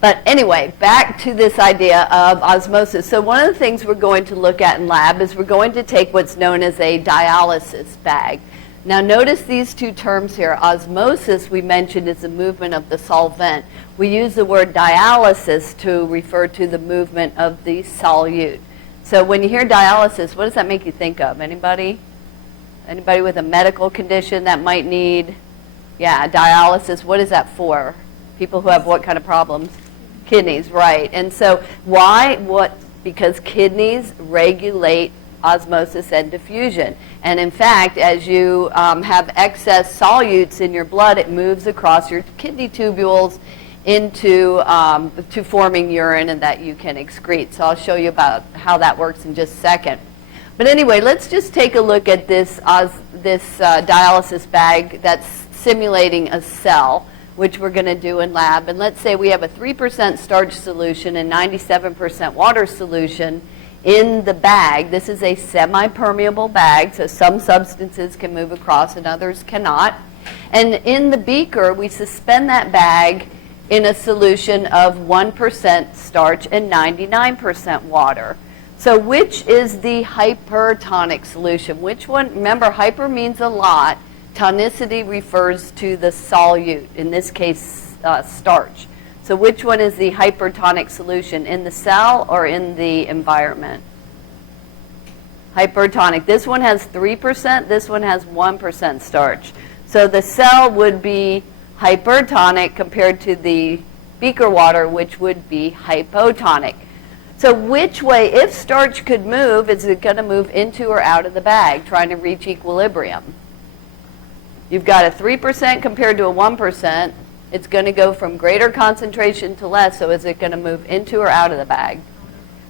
But anyway, back to this idea of osmosis. So one of the things we're going to look at in lab is we're going to take what's known as a dialysis bag. Now notice these two terms here. Osmosis, we mentioned, is the movement of the solvent. We use the word dialysis to refer to the movement of the solute. So when you hear dialysis, what does that make you think of? Anybody? Anybody with a medical condition that might need, dialysis? What is that for? People who have what kind of problems? Kidneys, right. And so why? Because kidneys regulate osmosis and diffusion. And in fact, as you have excess solutes in your blood, it moves across your kidney tubules into to forming urine and that you can excrete. So I'll show you about how that works in just a second. But anyway, let's just take a look at this dialysis bag that's simulating a cell, which we're going to do in lab. And let's say we have a 3% starch solution and 97% water solution in the bag. This is a semi-permeable bag, so some substances can move across and others cannot. And in the beaker, we suspend that bag in a solution of 1% starch and 99% water. So which is the hypertonic solution? Which one? Remember, hyper means a lot. Tonicity refers to the solute, in this case, starch. So which one is the hypertonic solution, in the cell or in the environment? Hypertonic. This one has 3%, this one has 1% starch. So the cell would be hypertonic compared to the beaker water, which would be hypotonic. So which way, if starch could move, is it going to move into or out of the bag, trying to reach equilibrium? You've got a 3% compared to a 1%. It's going to go from greater concentration to less, so is it going to move into or out of the bag?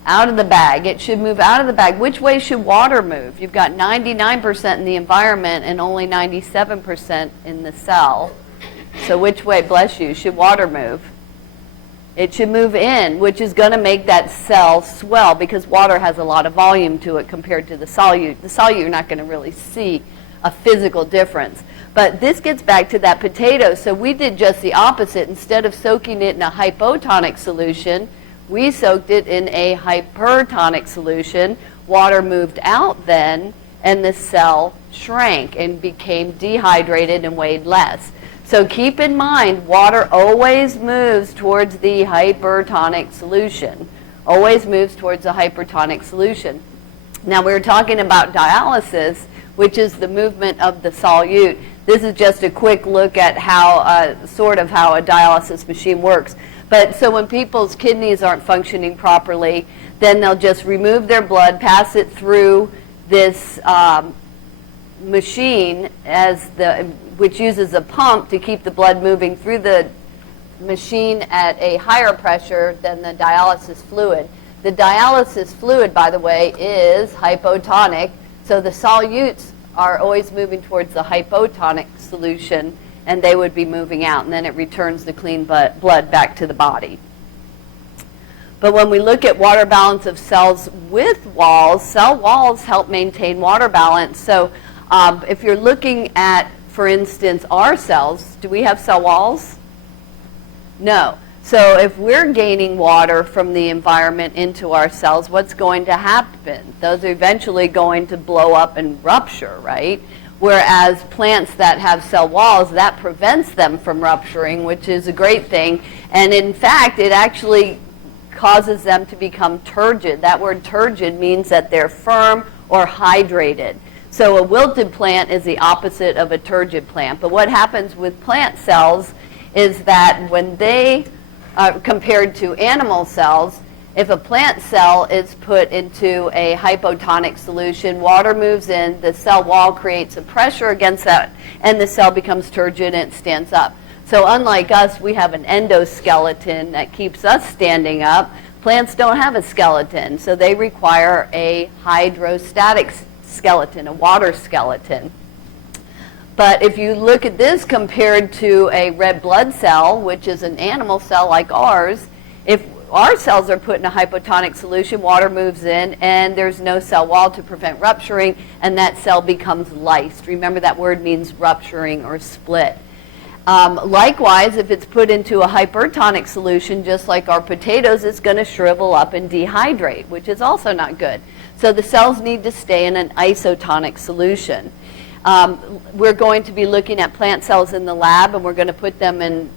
Out of the bag. It should move out of the bag. Which way should water move? You've got 99% in the environment and only 97% in the cell. So which way, bless you, should water move? It should move in, which is going to make that cell swell because water has a lot of volume to it compared to the solute. The solute, you're not going to really see a physical difference. But this gets back to that potato. So we did just the opposite. Instead of soaking it in a hypotonic solution, we soaked it in a hypertonic solution. Water moved out then, and the cell shrank and became dehydrated and weighed less. So keep in mind, water always moves towards the hypertonic solution. Always moves towards the hypertonic solution. Now, we were talking about dialysis. which is the movement of the solute. This is just a quick look at how, sort of how a dialysis machine works. But so when people's kidneys aren't functioning properly, then they'll just remove their blood, pass it through this machine which uses a pump to keep the blood moving through the machine at a higher pressure than the dialysis fluid. The dialysis fluid, by the way, is hypotonic, so the solutes are always moving towards the hypotonic solution, and they would be moving out, and then it returns the clean blood back to the body. But when we look at water balance of cells with walls, cell walls help maintain water balance. So if you're looking at, for instance, our cells, do we have cell walls? No. So if we're gaining water from the environment into our cells, what's going to happen? Those are eventually going to blow up and rupture, right? Whereas plants that have cell walls, that prevents them from rupturing, which is a great thing. And in fact, it actually causes them to become turgid. That word turgid means that they're firm or hydrated. So a wilted plant is the opposite of a turgid plant. But what happens with plant cells is that when they, compared to animal cells, if a plant cell is put into a hypotonic solution, water moves in, the cell wall creates a pressure against that, and the cell becomes turgid and it stands up. So unlike us, we have an endoskeleton that keeps us standing up. Plants don't have a skeleton, so they require a hydrostatic skeleton, a water skeleton. But if you look at this compared to a red blood cell, which is an animal cell like ours, if our cells are put in a hypotonic solution, water moves in, and there's no cell wall to prevent rupturing, and that cell becomes lysed. Remember, that word means rupturing or split. Likewise, if it's put into a hypertonic solution, just like our potatoes, it's going to shrivel up and dehydrate, which is also not good. So the cells need to stay in an isotonic solution. We're going to be looking at plant cells in the lab, and we're going to put them in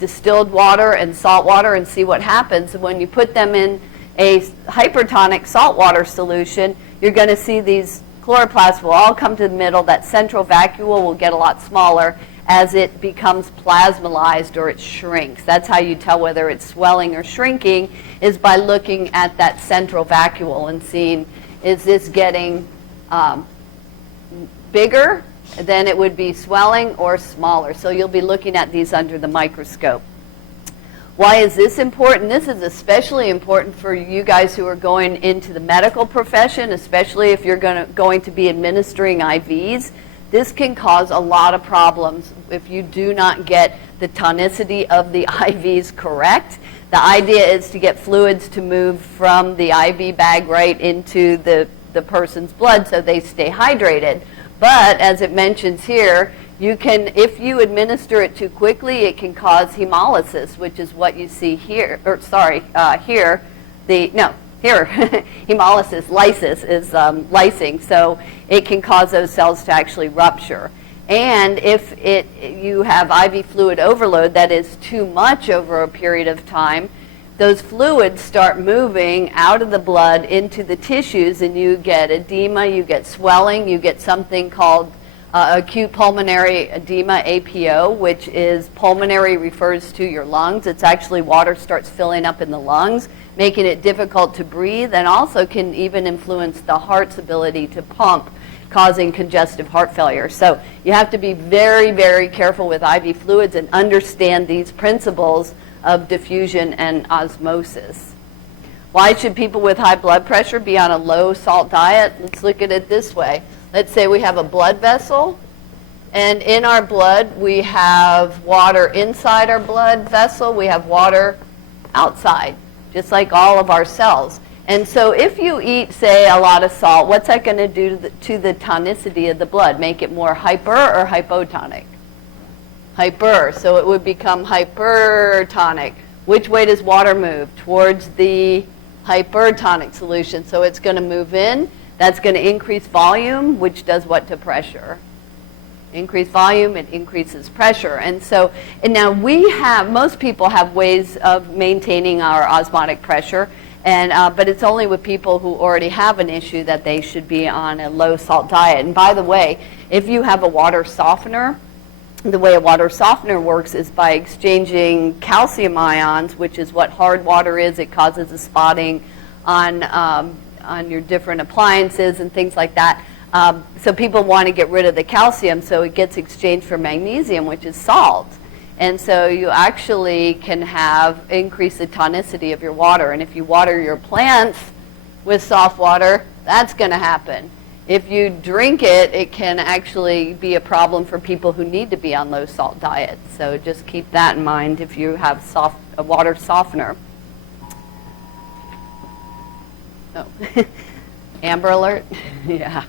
distilled water and salt water and see what happens. And when you put them in a hypertonic saltwater solution, you're going to see these chloroplasts will all come to the middle. That central vacuole will get a lot smaller as it becomes plasmalized or it shrinks. That's how you tell whether it's swelling or shrinking, is by looking at that central vacuole and seeing, is this getting bigger? Then it would be swelling or smaller. So you'll be looking at these under the microscope. Why is this important? This is especially important for you guys who are going into the medical profession, especially if you're going to be administering IVs. This can cause a lot of problems if you do not get the tonicity of the IVs correct. The idea is to get fluids to move from the IV bag right into the person's blood so they stay hydrated. But as it mentions here, you can, if you administer it too quickly, it can cause hemolysis, which is what you see here, or sorry, here, hemolysis, lysis is lysing, so it can cause those cells to actually rupture. And if you have IV fluid overload that is too much over a period of time, those fluids start moving out of the blood into the tissues, and you get edema, you get swelling, you get something called acute pulmonary edema, APO, which is pulmonary refers to your lungs. It's actually water starts filling up in the lungs, making it difficult to breathe, and also can even influence the heart's ability to pump, causing congestive heart failure. So you have to be very, very careful with IV fluids and understand these principles of diffusion and osmosis. Why should people with high blood pressure be on a low salt diet? Let's look at it this way. Let's say we have a blood vessel, and in our blood we have water inside our blood vessel, we have water outside, just like all of our cells. And so if you eat, say, a lot of salt, what's that going to do to the tonicity of the blood? Make it more hyper or hypotonic? Hyper, so it would become hypertonic. Which way does water move? Towards the hypertonic solution. So it's going to move in. That's going to increase volume, which does what to pressure? Increase volume, it increases pressure. And so, and now most people have ways of maintaining our osmotic pressure. But it's only with people who already have an issue that they should be on a low salt diet. And by the way, if you have a water softener, the way a water softener works is by exchanging calcium ions, which is what hard water is. It causes a spotting on your different appliances and things like that. So people want to get rid of the calcium, so it gets exchanged for magnesium, which is salt. And so you actually can increase the tonicity of your water. And if you water your plants with soft water, that's going to happen. If you drink it, it can actually be a problem for people who need to be on low salt diets. So just keep that in mind if you have a water softener. Oh, Amber alert? Yeah.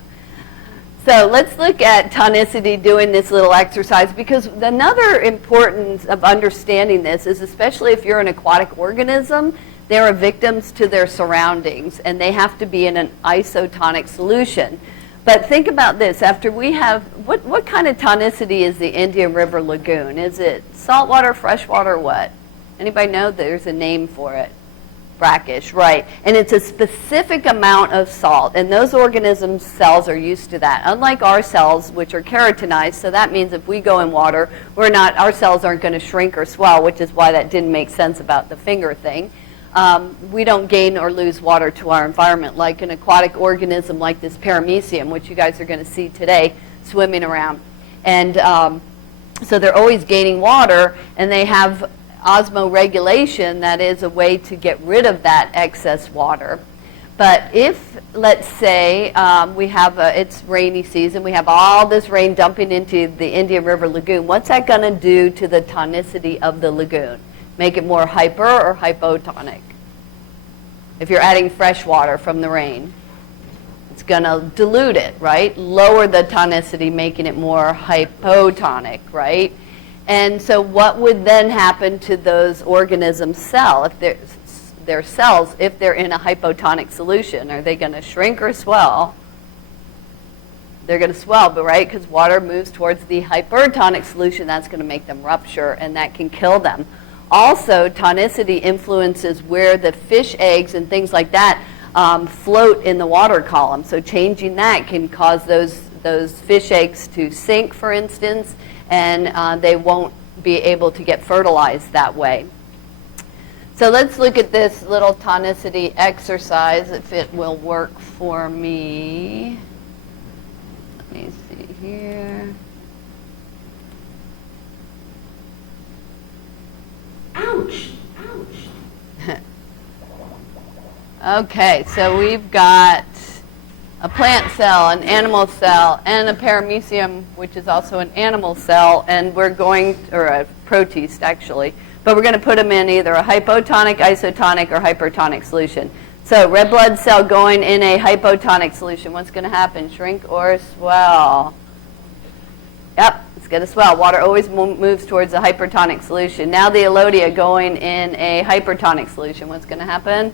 So let's look at tonicity doing this little exercise, because another importance of understanding this is, especially if you're an aquatic organism, they are victims to their surroundings and they have to be in an isotonic solution. But think about this, after we have, what kind of tonicity is the Indian River Lagoon? Is it saltwater, freshwater, what? Anybody know? There's a name for it. Brackish, right. And it's a specific amount of salt, and those organisms' cells are used to that. Unlike our cells, which are keratinized, so that means if we go in water, our cells aren't going to shrink or swell, which is why that didn't make sense about the finger thing. We don't gain or lose water to our environment like an aquatic organism like this paramecium, which you guys are going to see today swimming around. And so they're always gaining water, and they have osmoregulation, that is a way to get rid of that excess water. But if, let's say, it's rainy season, we have all this rain dumping into the Indian River Lagoon, what's that going to do to the tonicity of the lagoon? Make it more hyper or hypotonic? If you're adding fresh water from the rain, it's going to dilute it, right? Lower the tonicity, making it more hypotonic, right? And so what would then happen to those organisms' their cells if they're in a hypotonic solution? Are they going to shrink or swell? They're going to swell, but right, because water moves towards the hypertonic solution, that's going to make them rupture, and that can kill them. Also, tonicity influences where the fish eggs and things like that float in the water column. So changing that can cause those fish eggs to sink, for instance, and they won't be able to get fertilized that way. So let's look at this little tonicity exercise, if it will work for me. Let me see here. Ouch! Ouch! Okay, so we've got a plant cell, an animal cell, and a paramecium, which is also an animal cell, and or a protist actually, but we're going to put them in either a hypotonic, isotonic, or hypertonic solution. So red blood cell going in a hypotonic solution, what's going to happen? Shrink or swell? Yep, it's going to swell. Water always moves towards a hypertonic solution. Now the elodia going in a hypertonic solution, what's going to happen?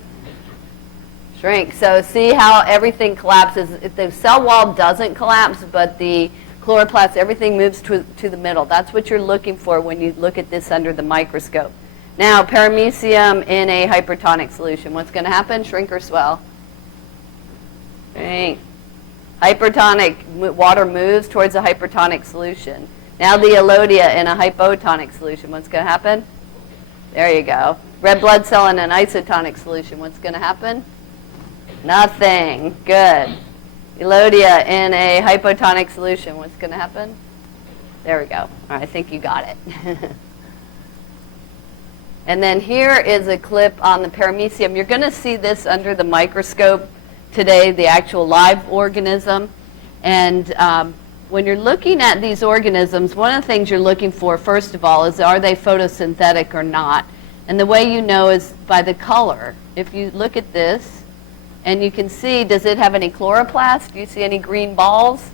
Shrink. So see how everything collapses. If the cell wall doesn't collapse, but the chloroplast, everything moves to the middle. That's what you're looking for when you look at this under the microscope. Now, paramecium in a hypertonic solution. What's going to happen? Shrink or swell? Shrink. Hypertonic, water moves towards a hypertonic solution. Now the elodia in a hypotonic solution. What's going to happen? There you go. Red blood cell in an isotonic solution. What's going to happen? Nothing. Good. Elodia in a hypotonic solution. What's going to happen? There we go. All right, I think you got it. And then here is a clip on the paramecium. You're going to see this under the microscope today, the actual live organism. And when you're looking at these organisms, one of the things you're looking for, first of all, is are they photosynthetic or not? And the way you know is by the color. If you look at this, and you can see, does it have any chloroplast? Do you see any green balls?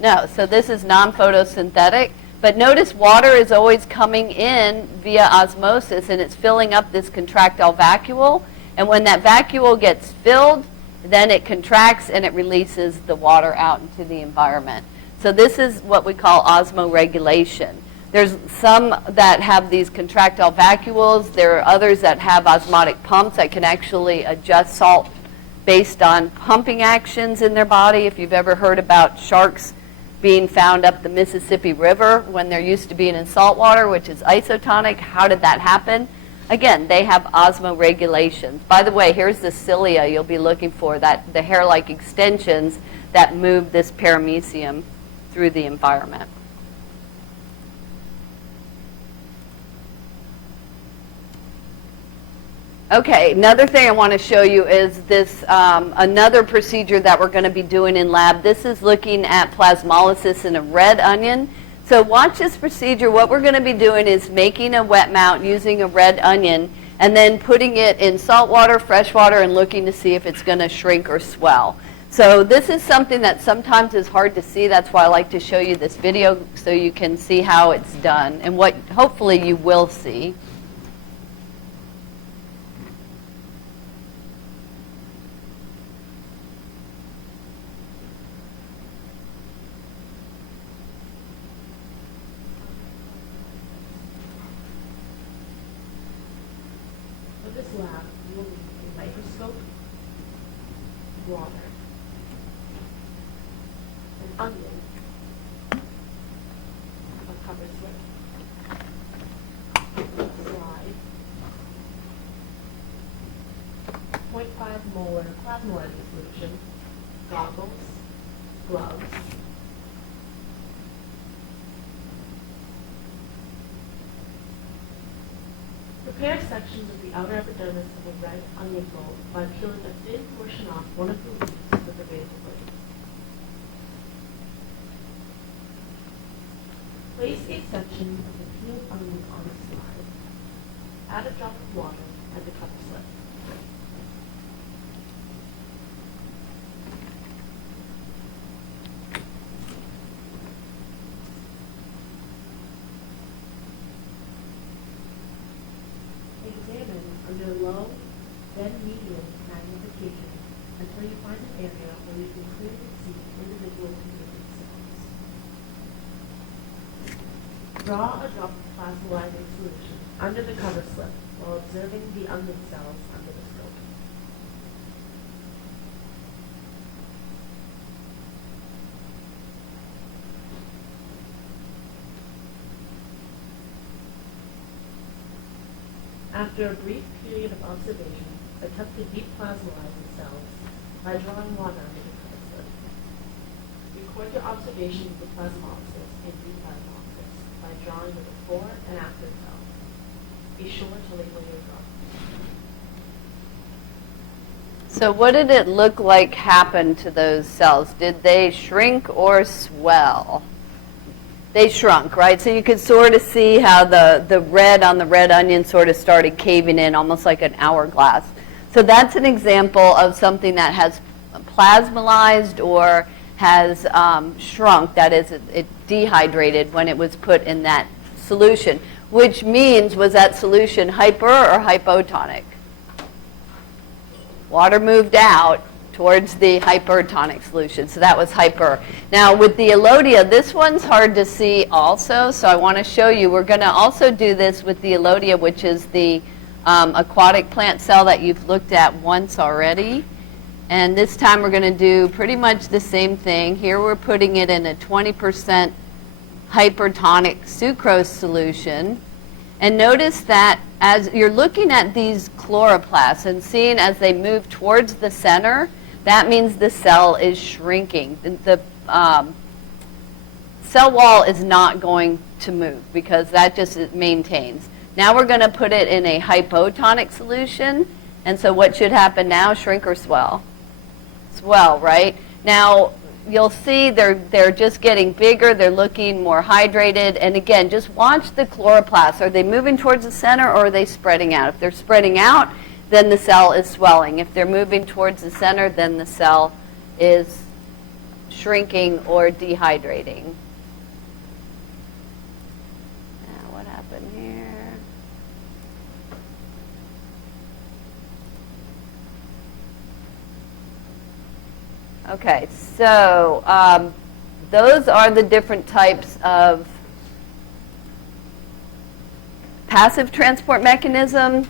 No, so this is non-photosynthetic. But notice water is always coming in via osmosis, and it's filling up this contractile vacuole. And when that vacuole gets filled, then it contracts and it releases the water out into the environment. So this is what we call osmoregulation. There's some that have these contractile vacuoles. There are others that have osmotic pumps that can actually adjust salt based on pumping actions in their body. If you've ever heard about sharks being found up the Mississippi River when they're used to being in salt water, which is isotonic, how did that happen? Again, they have osmoregulations. By the way, here's the cilia you'll be looking for, that the hair-like extensions that move this paramecium through the environment. Okay, another thing I want to show you is this, another procedure that we're going to be doing in lab. This is looking at plasmolysis in a red onion. So watch this procedure. What we're going to be doing is making a wet mount using a red onion and then putting it in salt water, fresh water, and looking to see if it's going to shrink or swell. So this is something that sometimes is hard to see. That's why I like to show you this video so you can see how it's done and what hopefully you will see. For this lab, you will need a microscope, water, an onion, a cover slip, slide, 0.5 molar plasmolyzing solution, goggles, gloves, prepare sections of the outer epidermis of a red onion bulb by peeling a thin portion off one of the leaves with a razor blade. Place a section of the peeled onion on a slide. Add a drop of water and a cover slip. Examine under low, then medium magnification until you find an area where you can clearly see individual component cells. Draw a drop of plasmolyzing solution under the cover slip while observing the onion cells under the scope. After a brief period of observation, attempt to deplasmalize the cells by drawing water under the cover slip. Record your observations of the plasmolysis and deplasmolysis by drawing the before and after cell. Be sure to label your drawing. So what did it look like happened to those cells? Did they shrink or swell? They shrunk, right? So you could sort of see how the red on the red onion sort of started caving in, almost like an hourglass. So that's an example of something that has plasmolized or has shrunk. That is, it dehydrated when it was put in that solution, which means, was that solution hyper or hypotonic? Water moved out towards the hypertonic solution, so that was hyper. Now with the Elodia, this one's hard to see also, so I want to show you. We're going to also do this with the Elodia, which is the aquatic plant cell that you've looked at once already. And this time we're going to do pretty much the same thing. Here we're putting it in a 20% hypertonic sucrose solution. And notice that as you're looking at these chloroplasts and seeing as they move towards the center, that means the cell is shrinking. The cell wall is not going to move because that just maintains. Now we're going to put it in a hypotonic solution. And so what should happen now? Shrink or swell? Swell, right? Now you'll see they're just getting bigger. They're looking more hydrated. And again, just watch the chloroplasts. Are they moving towards the center or are they spreading out? If they're spreading out, then the cell is swelling. If they're moving towards the center, then the cell is shrinking or dehydrating. Now, what happened here? Okay, so those are the different types of passive transport mechanism.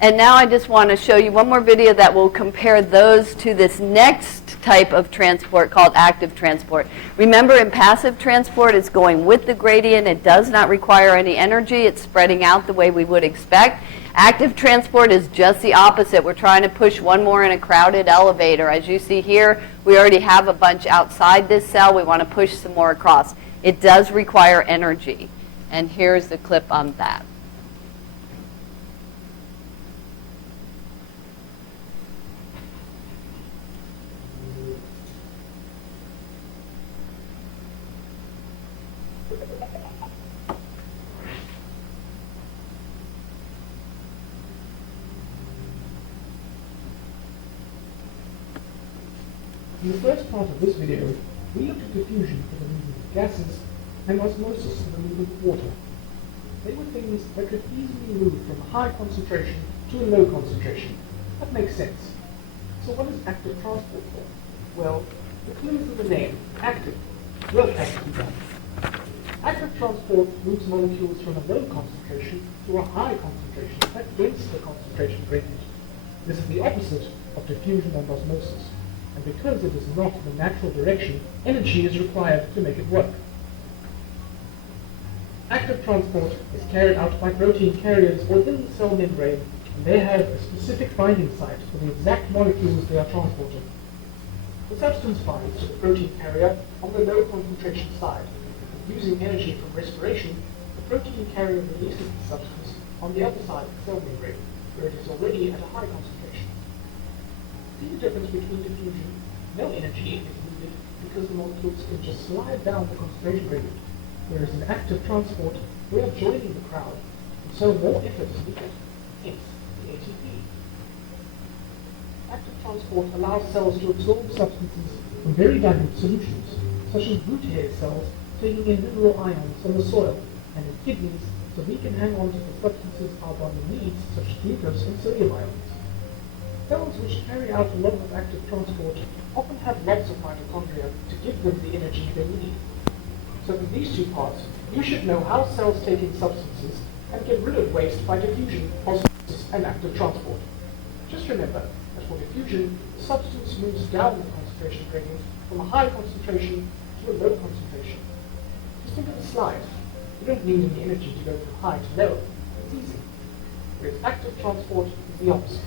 And now I just want to show you one more video that will compare those to this next type of transport called active transport. Remember, in passive transport, it's going with the gradient. It does not require any energy. It's spreading out the way we would expect. Active transport is just the opposite. We're trying to push one more in a crowded elevator. As you see here, we already have a bunch outside this cell. We want to push some more across. It does require energy. And here's the clip on that. In the first part of this video, we looked at diffusion for the movement of gases and osmosis for the movement of water. They were things that could easily move from a high concentration to a low concentration. That makes sense. So what is active transport for? Well, the clue is in the name, active. What has to be done? Active transport moves molecules from a low concentration to a high concentration against the concentration gradient. This is the opposite of diffusion and osmosis. And because it is not the natural direction, energy is required to make it work. Active transport is carried out by protein carriers within the cell membrane, and they have a specific binding site for the exact molecules they are transporting. The substance binds to the protein carrier on the low concentration side. Using energy from respiration, the protein carrier releases the substance on the other side of the cell membrane, where it is already at a high concentration. See the difference between diffusion? No energy is needed because the molecules can just slide down the concentration gradient, whereas in active transport, we are joining the crowd, and so more effort is needed, hence the ATP. Active transport allows cells to absorb substances from very dilute solutions, such as root hair cells taking in mineral ions from the soil, and in kidneys, so we can hang on to the substances our body needs, such as glucose and sodium ions. Cells which carry out a lot of active transport often have lots of mitochondria to give them the energy they need. So from these two parts, you should know how cells take in substances and get rid of waste by diffusion, osmosis, and active transport. Just remember that for diffusion, the substance moves down the concentration gradient from a high concentration to a low concentration. Just think of the slide. You don't need any energy to go from high to low. It's easy. Whereas active transport is the opposite.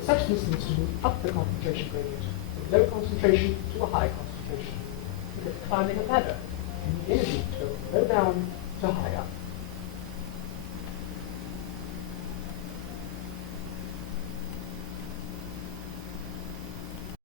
The substance needs to move up the concentration gradient from low concentration to a high concentration. Think of climbing a ladder. You need energy to go from low down to high up.